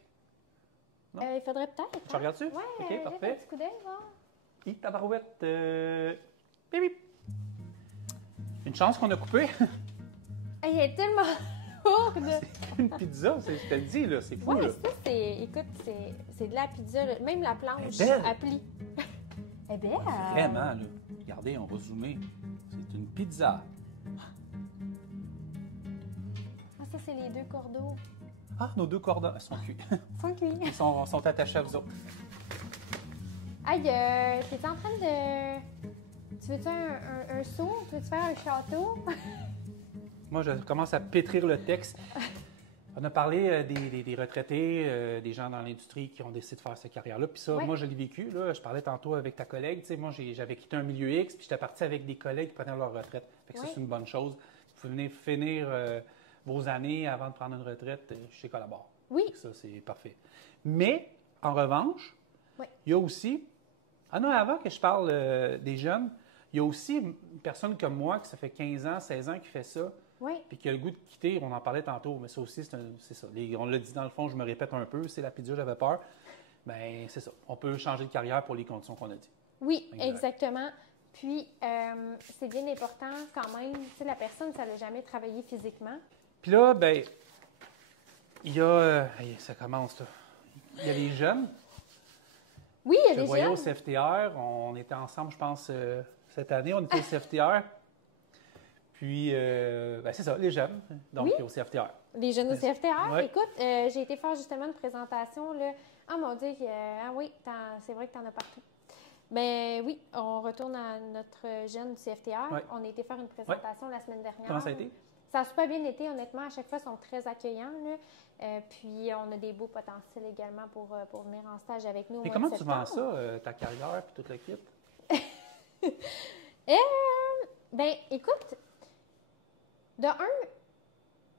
Il faudrait peut-être. Tu regardes-tu? Oui, OK, parfait. un petit coup d'œil, va. Tabarouette. Bip, bip. Une chance qu'on a coupé. Elle est tellement lourde. Une pizza, je te le dis, là, c'est fou. Oui, là. ça, c'est de la pizza. Là. Même la planche Elle est belle. applie. Elle est belle. Vraiment, là. Regardez, on va zoomer. C'est une pizza. Ah, ça, c'est les 2 cordeaux. Ah, nos 2 cordons, elles sont cuits. Sans cuir. Ils sont attachés à vous autres. Aïe, t'es en train de... Tu veux-tu un saut? Tu veux-tu faire un château? Moi, je commence à pétrir le texte. On a parlé des retraités, des gens dans l'industrie qui ont décidé de faire cette carrière-là. Puis ça, moi, je l'ai vécu. Là. Je parlais tantôt avec ta collègue. Tu sais, moi, j'avais quitté un milieu X, puis j'étais parti avec des collègues qui prenaient leur retraite. Fait que ça, c'est une bonne chose. Vous venez finir vos années avant de prendre une retraite chez Collabore. Oui. Ça, c'est parfait. Mais, en revanche, il y a aussi... Ah non, avant que je parle des jeunes, il y a aussi une personne comme moi, qui ça fait 15 ans, 16 ans, qui fait ça, puis qui a le goût de quitter. On en parlait tantôt, mais ça aussi, c'est ça. On l'a dit dans le fond, je me répète un peu, c'est la pizza, j'avais peur. Bien, c'est ça. On peut changer de carrière pour les conditions qu'on a dit. Oui, exactement. Puis, c'est bien important quand même, tu sais, la personne, ça n'a jamais travaillé physiquement. Puis là, bien, il y a... ça commence, là. Il y a les jeunes. Oui, il y a Je des voyais jeunes. au CFTR. On était ensemble, je pense, cette année. On était au CFTR. Puis, c'est ça, les jeunes. Donc, au CFTR. Les jeunes au CFTR. Ouais. Écoute, j'ai été faire justement une présentation, là. Ah, mon Dieu, c'est vrai que tu en as partout. Ben oui, on retourne à notre jeune du CFTR. Ouais. On a été faire une présentation la semaine dernière. Comment ça a été? Ça a super bien été, honnêtement. À chaque fois, ils sont très accueillants, là. Puis, on a des beaux potentiels également pour venir en stage avec nous. Et comment tu vends ça, ta carrière et toute l'équipe? Ben, écoute, de un,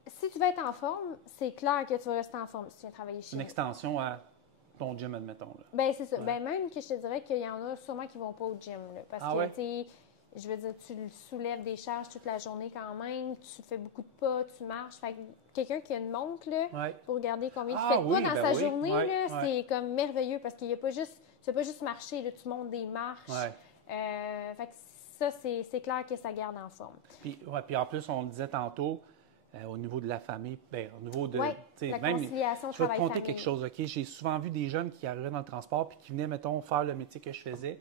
si tu veux être en forme, c'est clair que tu vas rester en forme si tu viens travailler chez Une nous. extension à ton gym, admettons. Là. Ben, c'est ça. Ouais. Ben, même que je te dirais qu'il y en a sûrement qui ne vont pas au gym. Là, parce que, tu sais, je veux dire, tu soulèves des charges toute la journée quand même, tu fais beaucoup de pas, tu marches. Fait que quelqu'un qui a une montre, là, pour regarder combien tu fais de pas dans sa journée, là, c'est comme merveilleux parce qu'il n'y a pas juste, tu fais pas juste marcher, là, tu montes des marches. Fait que ça, c'est clair que ça garde en forme. Puis en plus, on le disait tantôt, au niveau de la famille, bien, au niveau de... la même, conciliation je vais te travail-famille. conter quelque chose, OK? J'ai souvent vu des jeunes qui arrivaient dans le transport puis qui venaient, mettons, faire le métier que je faisais.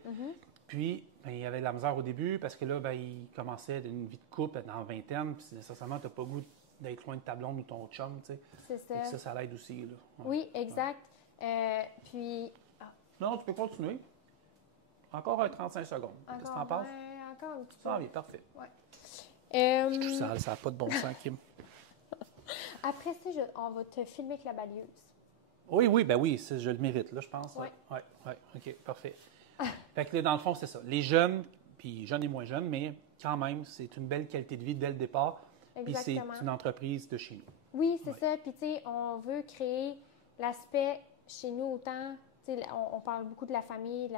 Puis, ben, il y avait de la misère au début parce que là, ben, ils commençaient une vie de couple dans la vingtaine, puis nécessairement, tu n'as pas le goût d'être loin de ta blonde ou ton chum, tu sais. C'est ça. Et ça l'aide aussi, là. Ouais. Oui, exact. Puis... Non, tu peux continuer. Encore 35 secondes. Qu'est-ce que tu en penses? Encore un petit peu. Ah oui, parfait. Ouais. Ça n'a pas de bon sens, Kim. Après ça, on va te filmer avec la balieuse. Oui, ben oui, je le mérite, là, je pense. Oui. Oui, OK, parfait. Fait que là, dans le fond, c'est ça. Les jeunes, puis jeunes et moins jeunes, mais quand même, c'est une belle qualité de vie dès le départ. Puis c'est une entreprise de chez nous. Oui, c'est ça. Puis, tu sais, on veut créer l'aspect chez nous autant. Tu sais, on parle beaucoup de la famille,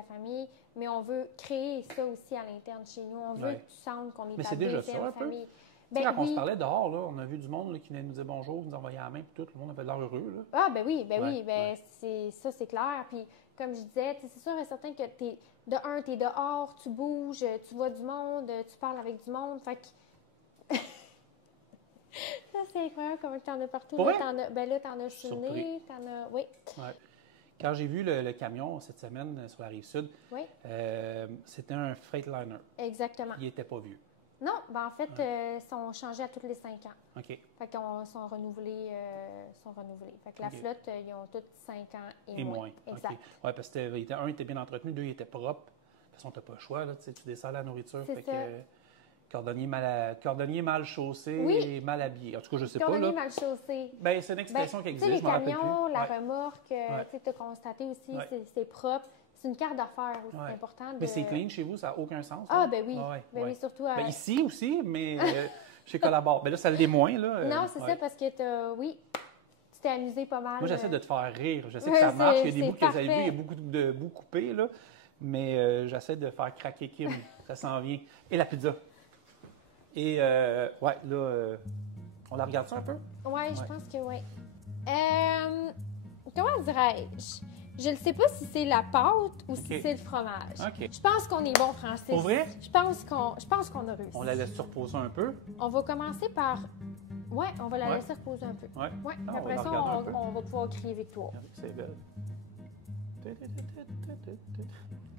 mais on veut créer ça aussi à l'interne chez nous. On veut que tu sentes qu'on est mais ta c'est déjà deuxième ça, un peu. famille. Ben, quand on se parlait dehors, là, on a vu du monde là, qui venait nous dire bonjour, nous envoyer la main, puis tout, le monde avait l'air heureux. Là. Ah, ben oui, c'est clair. Puis, comme je disais, c'est sûr et certain que t'es dehors, tu bouges, tu vois du monde, tu parles avec du monde. Fait que. Ça, c'est incroyable comment tu en as partout. Pour Là, t'en as sur le nez, t'en as. Oui. Ouais. Quand j'ai vu le camion cette semaine sur la Rive-Sud, c'était un Freightliner. Exactement. Il n'était pas vieux. Non, ben en fait, ils sont changés à tous les 5 ans. OK. Fait qu'ils sont renouvelés. Fait que la flotte, ils ont tous 5 ans et moins. Exact. Okay. Oui, parce que un était bien entretenu, deux, il était propre. façon, tu n'as pas le choix. Là, tu descends la nourriture. C'est Fait ça. que, cordonnier mal chaussé et mal habillé. En tout cas, je sais pas. Cordonnier Là. mal chaussé. Ben, c'est une expression qui Tu sais, existe, les je m'en rappelle camions, plus. la Ouais. remorque, tu as constaté aussi, c'est propre. C'est une carte d'affaires aussi, c'est important. Mais c'est clean chez vous, ça n'a aucun sens. Ah, là? ben oui. Oui, surtout à... Ben, ici aussi, mais chez Collabore. Ben là, ça l'est moins. Là, non, c'est ça, parce que tu t'es amusé pas mal. Moi, j'essaie de te faire rire. Je sais que ça marche. Il y a des bouts que vous avez vus, il y a beaucoup de bouts coupés, là. Mais j'essaie de faire craquer Kim. Ça s'en vient. Et la pizza. Et, là, on la regarde ça un peu? Oui, je pense que oui. Comment dirais-je? Je ne sais pas si c'est la pâte ou si c'est le fromage. OK. Je pense qu'on est bon, Francis. Pour vrai? Je pense qu'on a réussi. On la laisse se reposer un peu. On va commencer par... Oui, on va la laisser reposer un peu. Oui. Ouais. Ah, Après on ça, va la regarder un peu. on va pouvoir crier victoire. Regardez, c'est belle.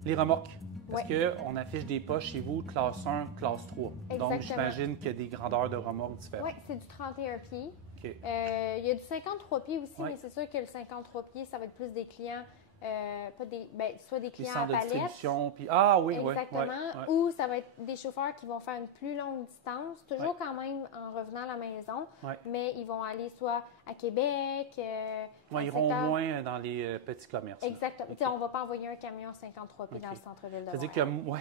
Les remorques. Parce qu'on affiche des poches chez vous, classe 1, classe 3. Exactement. Donc, j'imagine qu'il y a des grandeurs de remorques différentes. Oui, c'est du 31 pieds. OK. Il y a du 53 pieds aussi, Ouais. mais c'est sûr que le 53 pieds, ça va être plus des clients, soit des Les clients centres à de palette. distribution. Puis, ah oui, oui. Exactement. Ou ça va être des chauffeurs qui vont faire une plus longue distance, toujours quand même en revenant à la maison, mais ils vont aller soit à Québec. Ils iront au moins dans les petits commerces. Exactement. Okay. On ne va pas envoyer un camion 53 pieds dans le centre-ville de Montréal.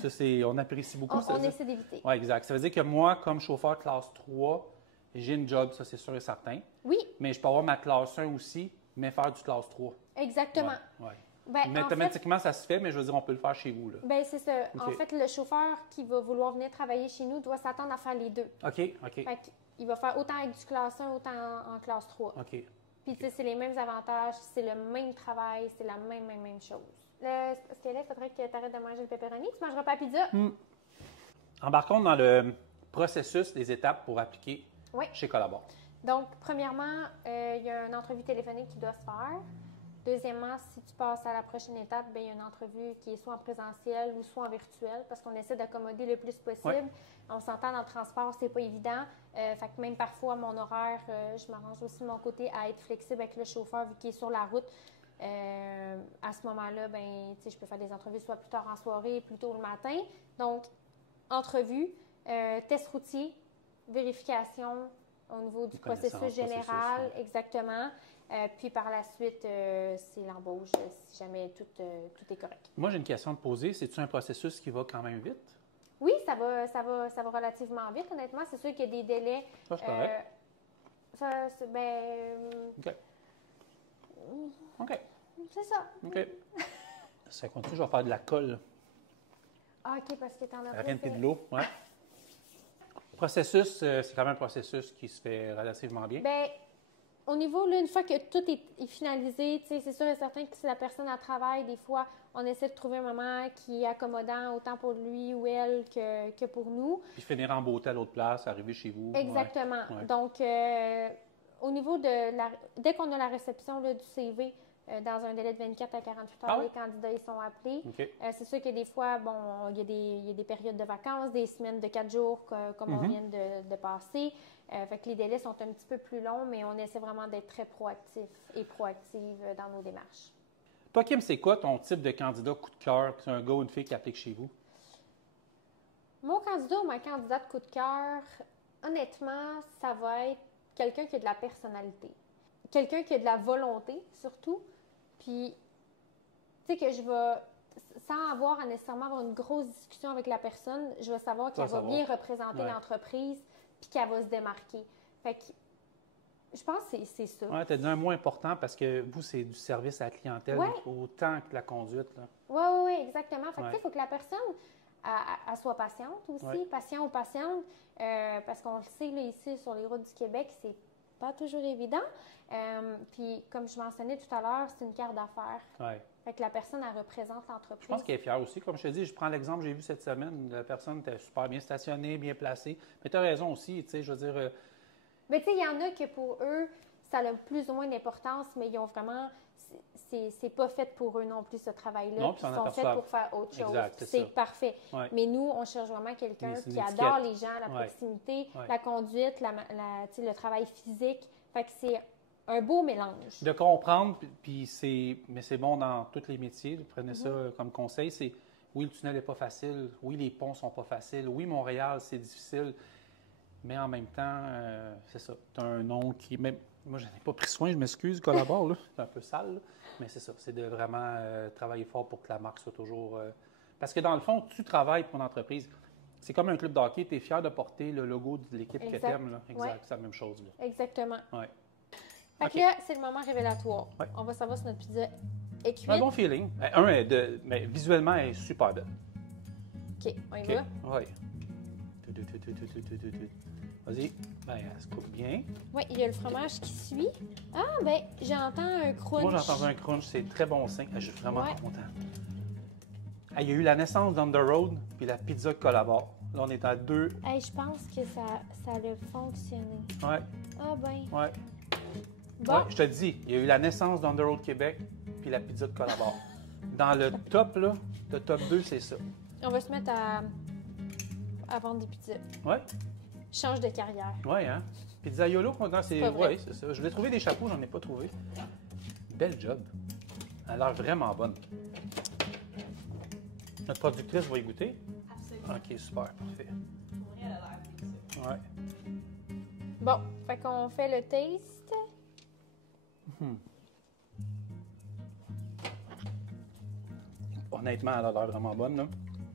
C'est-à-dire on apprécie beaucoup. On essaie d'éviter. Oui, exact. Ça veut dire que moi, comme chauffeur classe 3, j'ai une job, ça c'est sûr et certain. Oui. Mais je peux avoir ma classe 1 aussi, mais faire du classe 3. Exactement. Ouais. Ben, mathématiquement, ça se fait, mais je veux dire, on peut le faire chez vous. Là. Ben, c'est ça. En fait, le chauffeur qui va vouloir venir travailler chez nous doit s'attendre à faire les deux. OK. Fait il va faire autant avec du classe 1, autant en classe 3. OK. Puis, tu sais, c'est les mêmes avantages, c'est le même travail, c'est la même chose. Parce que là, il faudrait que tu arrêtes de manger le pepperoni. Tu mangeras pas la pizza? Embarquons dans le processus, les étapes pour appliquer chez Collabore. Donc, premièrement, il y a une entrevue téléphonique qui doit se faire. Deuxièmement, si tu passes à la prochaine étape, bien, il y a une entrevue qui est soit en présentiel ou soit en virtuel parce qu'on essaie d'accommoder le plus possible. On s'entend dans le transport, c'est pas évident. Fait que même parfois, mon horaire, je m'arrange aussi de mon côté à être flexible avec le chauffeur vu qu'il est sur la route. À ce moment-là, ben, je peux faire des entrevues soit plus tard en soirée, plus tôt le matin. Donc, entrevue, test routier, vérification au niveau du processus général, exactement. Puis par la suite, c'est l'embauche si jamais tout est correct. Moi, j'ai une question à te poser. C'est-tu un processus qui va quand même vite? Oui, ça va relativement vite, honnêtement. C'est sûr qu'il y a des délais. Ça, c'est correct. OK. C'est ça. OK. Ça continue, je vais faire de la colle. Ah, OK, parce que tu en as Rien de l'eau, oui. Processus, c'est quand même un processus qui se fait relativement bien. Bien, au niveau, là, une fois que tout est finalisé, c'est sûr et certain que si la personne a travail, des fois, on essaie de trouver un moment qui est accommodant autant pour lui ou elle que pour nous. Puis finir en beauté à l'autre place, arriver chez vous. Exactement. Ouais. Donc, au niveau dès qu'on a la réception là, du CV, dans un délai de 24 à 48 heures, les candidats ils sont appelés. Okay. C'est sûr que des fois, bon, il y a des périodes de vacances, des semaines de 4 jours comme on vient de passer. Fait que les délais sont un petit peu plus longs, mais on essaie vraiment d'être très proactif et proactive dans nos démarches. Toi, Kim, c'est quoi ton type de candidat coup de cœur? C'est un gars ou une fille qui applique chez vous? Mon candidat ou ma candidate coup de cœur, honnêtement, ça va être quelqu'un qui a de la personnalité. Quelqu'un qui a de la volonté, surtout. Puis, tu sais, que je vais, sans avoir à nécessairement avoir une grosse discussion avec la personne, je vais savoir qu'elle va bien représenter l'entreprise puis qu'elle va se démarquer. Fait que, je pense que c'est ça. Oui, tu as dit un mot important parce que vous, c'est du service à la clientèle autant que la conduite. Oui, exactement. Fait que, tu sais, il faut que la personne elle soit patiente aussi, patient ou patiente, parce qu'on le sait, là, ici, sur les routes du Québec, c'est pas toujours évident. Puis, comme je mentionnais tout à l'heure, c'est une carte d'affaires. Fait que la personne, elle représente l'entreprise. Je pense qu'elle est fière aussi. Comme je te dis, je prends l'exemple que j'ai vu cette semaine. La personne était super bien stationnée, bien placée. Mais tu as raison aussi, tu sais, je veux dire... Mais tu sais, il y en a que pour eux, ça a plus ou moins d'importance, mais ils ont vraiment... C'est pas fait pour eux non plus, ce travail-là. Non, ils sont faits pour faire autre chose. C'est parfait. Mais nous, on cherche vraiment quelqu'un qui adore les gens, la proximité, la conduite, le travail physique. Fait que c'est un beau mélange. De comprendre, mais c'est bon dans tous les métiers, prenez ça comme conseil, c'est Oui, le tunnel n'est pas facile. Oui, les ponts sont pas faciles. Oui, Montréal, c'est difficile. Mais en même temps, c'est ça. Tu as un nom qui... Même, moi, je n'en ai pas pris soin, je m'excuse, collabore, là. C'est un peu sale, là. Mais c'est ça. C'est de vraiment travailler fort pour que la marque soit toujours... Parce que dans le fond, tu travailles pour une entreprise. C'est comme un club de hockey. Tu es fier de porter le logo de l'équipe que tu aimes. Exact. Ouais. C'est la même chose. Là. Exactement. Ouais. Fait que là, c'est le moment révélatoire. Ouais. On va savoir si notre pizza est cuite. Un bon feeling. Mais visuellement, elle est super belle. OK, on y va? Oui. Vas-y. Ben, elle se coupe bien. Oui, il y a le fromage qui suit. Ah, ben, j'entends un crunch. Moi, j'entends un crunch. C'est très bon signe. Je suis vraiment Ouais. content. Il y a eu la naissance d'On The Road puis la pizza collabore. Là, on est à 2. Hey, je pense que ça a fonctionné. Ouais, Ah, ben. ouais. Bon, Ouais, je te dis, il y a eu la naissance d'On The Road Québec puis la pizza de collabore. Dans le top, là, le top 2, c'est ça. on va se mettre à vendre des pizzas. Ouais, Change de carrière. ouais, hein. Pizzaiolo, c'est. Pas vrai. Ouais, c'est ça. Je voulais trouver des chapeaux, j'en ai pas trouvé. Bel job. Elle a l'air vraiment bonne. Notre productrice va y goûter. Absolument. OK, super, parfait. Oui, elle a l'air délicieux. Ouais. Bon, fait qu'on fait le taste. Honnêtement, elle a l'air vraiment bonne, là.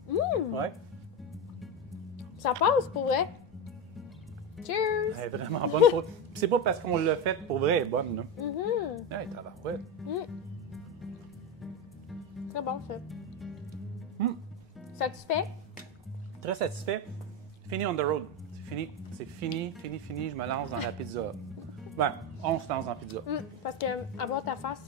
Ouais. Ça passe pour vrai. Cheers! Elle est vraiment bonne. C'est pas parce qu'on l'a faite pour vrai, elle est bonne, là. Hey, tabarouette. Très bon, ça. Mm. Satisfait? Très satisfait. Fini on the road. C'est fini. C'est fini. Je me lance dans la pizza. Ben, on se lance dans la pizza. Parce que, à voir ta face,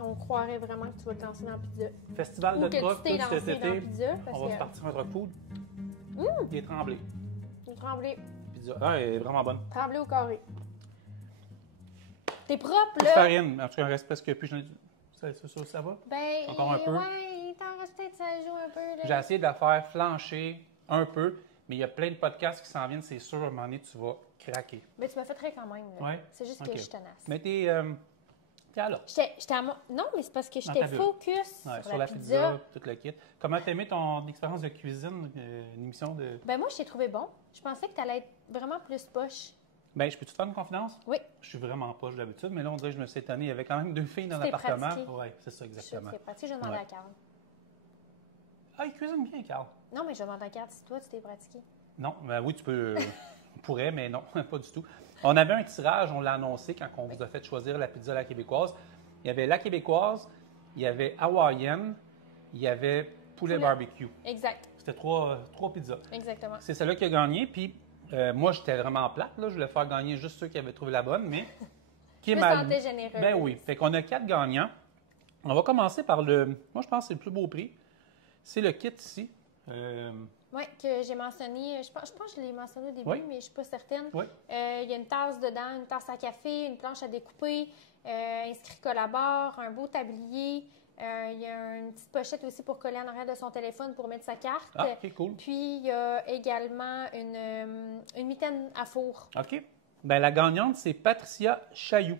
on croirait vraiment que tu vas te lancer dans la pizza. Festival Ou de que tu truck t'es cet lancé dans la été. pizza. Parce On va se que partir un truck food. Il est tremblé. j'ai tremblé. Pizza. Ah, elle est vraiment bonne. Tremblé au carré. T'es propre, Plus là? farine. En tout cas, il reste presque plus. Ça va? Ben, Encore un peu? Ouais, il t'en reste peut-être, ça joue un peu, là. J'ai essayé de la faire flancher un peu, mais il y a plein de podcasts qui s'en viennent. C'est sûr, à un moment donné, tu vas craquer. Mais tu m'as fait très quand même, là. Ouais? C'est juste Ok. que je suis tenace. Mais t'es là. J'étais à Non, mais c'est parce que Dans j'étais ta bulle. focus Ouais, sur la pizza. tout le kit. Comment t'as aimé ton expérience de cuisine, une émission de... Ben moi, je t'ai trouvé bon. Je pensais que t'allais être vraiment plus poche. Ben, je peux te faire une confidence? Oui. Je suis vraiment poche d'habitude, mais là, on dirait que je me suis étonné. Il y avait quand même 2 filles dans C'était l'appartement. pratiqué. Oui, c'est ça, exactement. C'est pratique, je demandais Ouais. à Carl. Ah, il cuisine bien, Carl. Non, mais je demande à Carl si toi, tu t'es pratiqué. Non, ben oui, tu peux... on pourrait, mais non, pas du tout. On avait un tirage, on l'a annoncé quand on vous a fait choisir la pizza à la québécoise. Il y avait la québécoise, il y avait hawaïenne, il y avait poulet barbecue. Exact. C'était trois pizzas. Exactement. C'est celle-là qui a gagné, puis moi, j'étais vraiment plate, là. Je voulais faire gagner juste ceux qui avaient trouvé la bonne, mais... Je me sentais généreuse. Ben oui. Fait qu'on a 4 gagnants. On va commencer par le... Moi, je pense que c'est le plus beau prix. C'est le kit ici. Oui, que j'ai mentionné. Je pense que je l'ai mentionné au début, Oui. mais je ne suis pas certaine. Oui. Il y a une tasse dedans, une tasse à café, une planche à découper, inscrit collabore, un beau tablier. Il y a une petite pochette aussi pour coller en arrière de son téléphone pour mettre sa carte. Ah, OK, cool. Puis, il y a également une mitaine à four. OK. Ben la gagnante, c'est Patricia Chailloux.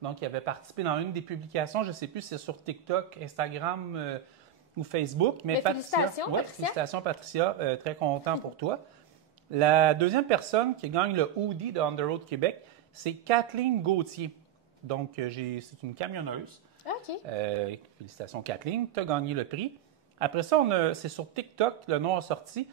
Donc, il avait participé dans une des publications. Je ne sais plus si c'est sur TikTok, Instagram ou Facebook. Mais félicitations, ouais, Patricia. Félicitations, Patricia. Très content pour toi. La deuxième personne qui gagne le hoodie de On The Road Québec, c'est Kathleen Gauthier. Donc, c'est une camionneuse. Ah, OK. Félicitations, Kathleen. Tu as gagné le prix. Après ça, c'est sur TikTok, le nom a sorti.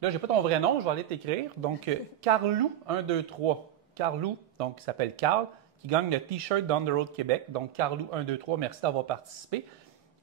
Là, je n'ai pas ton vrai nom, je vais aller t'écrire. Donc, Carlou 123. Carlou, donc, il s'appelle Carl, qui gagne le T-shirt d'On The Road Québec. Donc, Carlou 123, merci d'avoir participé.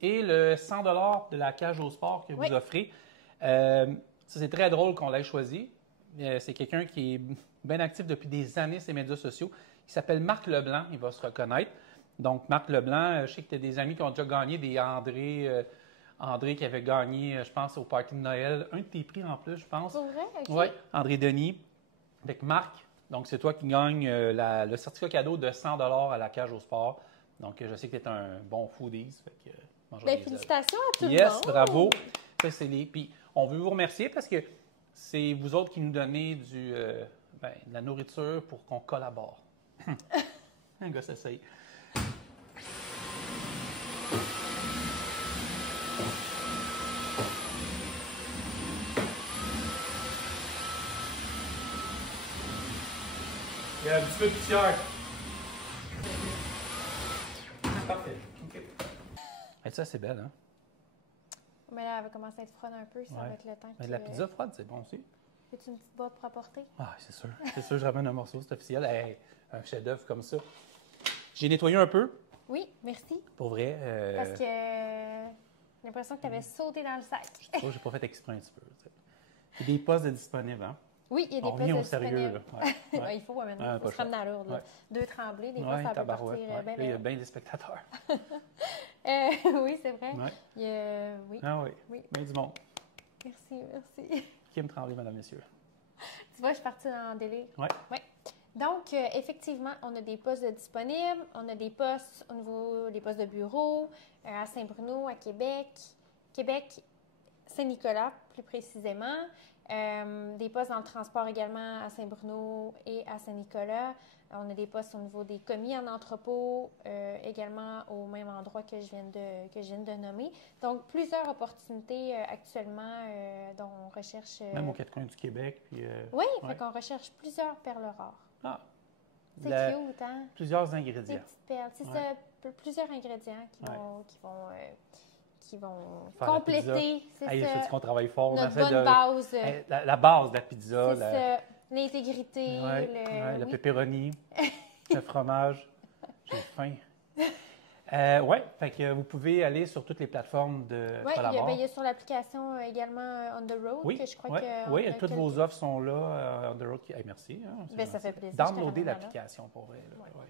Et le 100 de la cage au sport que vous offrez. Ça, c'est très drôle qu'on l'ait choisi. C'est quelqu'un qui est bien actif depuis des années sur les médias sociaux. Il s'appelle Marc Leblanc, il va se reconnaître. Donc, Marc Leblanc, je sais que tu as des amis qui ont déjà gagné, des André qui avait gagné, je pense, au party de Noël, un de tes prix en plus, je pense. Pour vrai? OK. Oui, André Denis, avec Marc. Donc, c'est toi qui gagne le certificat cadeau de 100 à la cage au sport. Donc, je sais que tu es un bon foodies. Fait que, Ben, félicitations à tout le monde. Yes, bravo. Ça, Puis, on veut vous remercier parce que c'est vous autres qui nous donnez de la nourriture pour qu'on collabore. Un gars s'essaye. Il y a un petit peu de poussière. Parfait. OK. Et ça, c'est belle, hein? Mais là, elle va commencer à être froide un peu, ça Ouais. va être le temps. Mais de la pizza froide, c'est bon aussi. Veux-tu une petite boîte pour apporter? Ah, c'est sûr. C'est sûr, je ramène un morceau, c'est officiel. Hey, un chef-d'œuvre comme ça. J'ai nettoyé un peu, Oui, merci. pour vrai. Parce que j'ai l'impression que tu avais sauté dans le sac. Oh, j'ai pas fait exprès un petit peu. Tu sais. Il y a des postes de disponibles, hein? Oui, il y a des On revient au postes sérieux, là. disponibles. Ouais. Ouais. Il faut maintenant. Ouais, Il faut pas se ramener le à l'ordre. Ouais. Deux tremblés, des fois, Ouais, ça peut tabarouette. partir Ouais. bien, Là, il y a bien. bien des spectateurs. Oui, c'est vrai. Ouais. Il y a... Oui, Ah oui, oui. bien du monde. Merci, merci. Kim Tremblay, mesdames, messieurs. Tu vois, je suis partie dans le délire. Ouais. Ouais. Donc, effectivement, on a des postes de disponibles. On a des postes au niveau des postes de bureau à Saint-Bruno, à Québec. Québec, Saint-Nicolas, plus précisément. Des postes dans le transport également à Saint-Bruno et à Saint-Nicolas. On a des postes au niveau des commis en entrepôt, également au même endroit que je viens de nommer. Donc, plusieurs opportunités actuellement dont on recherche... Même aux quatre coins du Québec. Puis, Oui, ouais. fait qu'on recherche plusieurs perles rares. Ah, C'est la- cute, hein? plusieurs Des ingrédients. petites perles. C'est Ouais. ça, plusieurs ingrédients qui vont Faire la compléter, c'est Hey, ça, faut qu'on travaille fort. On notre essaie bonne de... base. Hey, la base de la pizza. C'est ça, l'intégrité, Le oui. pepperoni, le fromage. J'ai faim. Oui, fait que vous pouvez aller sur toutes les plateformes de Oui, Collabore. il y a sur l'application également On the Road, Oui, que je crois ouais, que... oui, on a toutes quelques- vos offres sont là. On the road. Hey, merci. Hein, c'est Ben, ça gentil. fait plaisir, je te Downloader ramène là. l'application pour vrai. Là. Ouais. Ouais.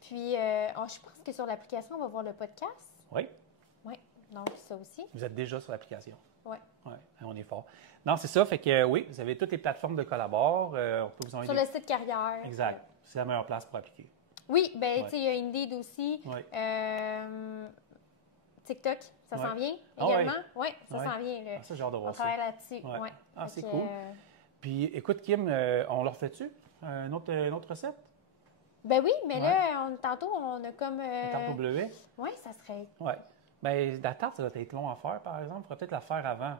Puis, je pense que sur l'application, on va voir le podcast. Oui, Oui, donc ça aussi. vous êtes déjà sur l'application. Oui. Oui, on est fort. Non, c'est ça. Fait que oui, vous avez toutes les plateformes de Collabore. On peut vous envoyer Sur le site carrière. Exact. C'est la meilleure place pour appliquer. Oui, ben Ouais. tu sais, il y a Indeed aussi. Oui. TikTok, ça Ouais. s'en vient Ah également. Oui, ça Ouais. s'en vient. Là. Ah, ça, j'ai hâte de On voir ça. travaille là-dessus. Ouais. Ouais. Ah, Fait c'est que, cool. Puis écoute, Kim, on leur fait-tu une autre recette? ben oui, mais Ouais. là, tantôt, on a comme. Une tarte au bleuet? Oui, ça serait. Oui. Bien, la tarte, ça doit être long à faire, par exemple. Il faudrait peut-être la faire avant.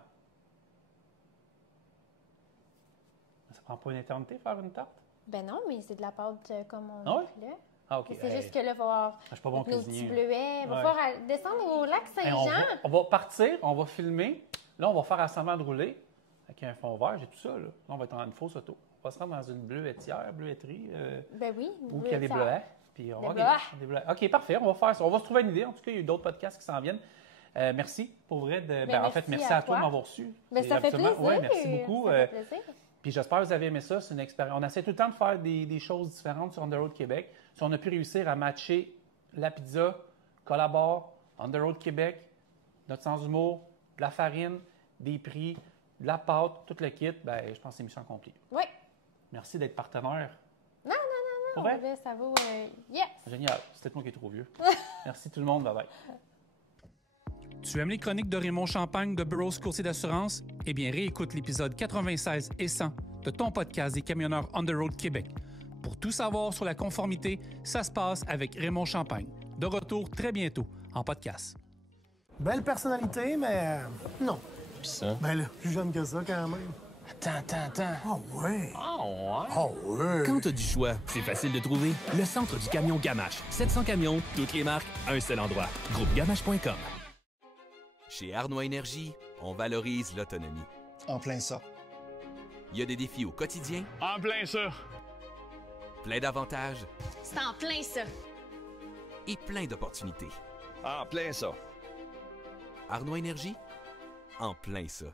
Ça prend pas une éternité, faire une tarte? Ben non, mais c'est de la pâte comme on Ah ouais? a là. Ah, OK. Mais c'est Hey, juste que là, il va y avoir je suis pas bon nos petits cuisinier. bleuets. Il va Ouais. falloir descendre au lac Hey, Saint-Jean. on va partir, on va filmer. Là, on va faire assemblement de rouler avec un fond vert. J'ai tout ça, là. Là, on va être en une fausse auto. On va se rendre dans une bleuetterie, Ben oui. où il y a des bleuets. Puis on Des va bleuets. des bleuets. OK, parfait. On va faire ça. On va se trouver une idée. En tout cas, il y a eu d'autres podcasts qui s'en viennent. Merci pour vrai. En fait, merci à toi de m'avoir reçu. Ben, C'est ça fait absolument- plaisir. Ouais, merci beaucoup. Ça fait plaisir. Puis j'espère que vous avez aimé ça. C'est une expérience. On essaie tout le temps de faire des choses différentes sur On the Road Québec. Si on a pu réussir à matcher la pizza, Collabore, On the Road Québec, notre sens d'humour, de la farine, des prix, de la pâte, tout le kit, ben, je pense que c'est mission accomplie. Oui. Merci d'être partenaire. Non, Pour vrai? là, ça vaut. Yes! Génial. C'est peut-être moi qui est trop vieux. Merci tout le monde. Bye bye. Tu aimes les chroniques de Raymond Champagne de Burroughs Courtier d'assurance? Eh bien, réécoute l'épisode 96 et 100 de ton podcast des camionneurs On the Road Québec. Pour tout savoir sur la conformité, ça se passe avec Raymond Champagne. De retour très bientôt en podcast. Belle personnalité, mais non. Pis ça? Ben là, plus jeune que ça quand même. Attends. Oh ouais. ouais? Oh ouais. Quand t'as du choix, c'est facile de trouver. Le centre du camion Gamache. 700 camions, toutes les marques, un seul endroit. Groupegamache.com. Chez Arnois Énergie, on valorise l'autonomie. En plein ça. Il y a des défis au quotidien, En plein ça. plein d'avantages C'est en plein ça. et plein d'opportunités. En plein ça. Arnois Énergie, en plein ça.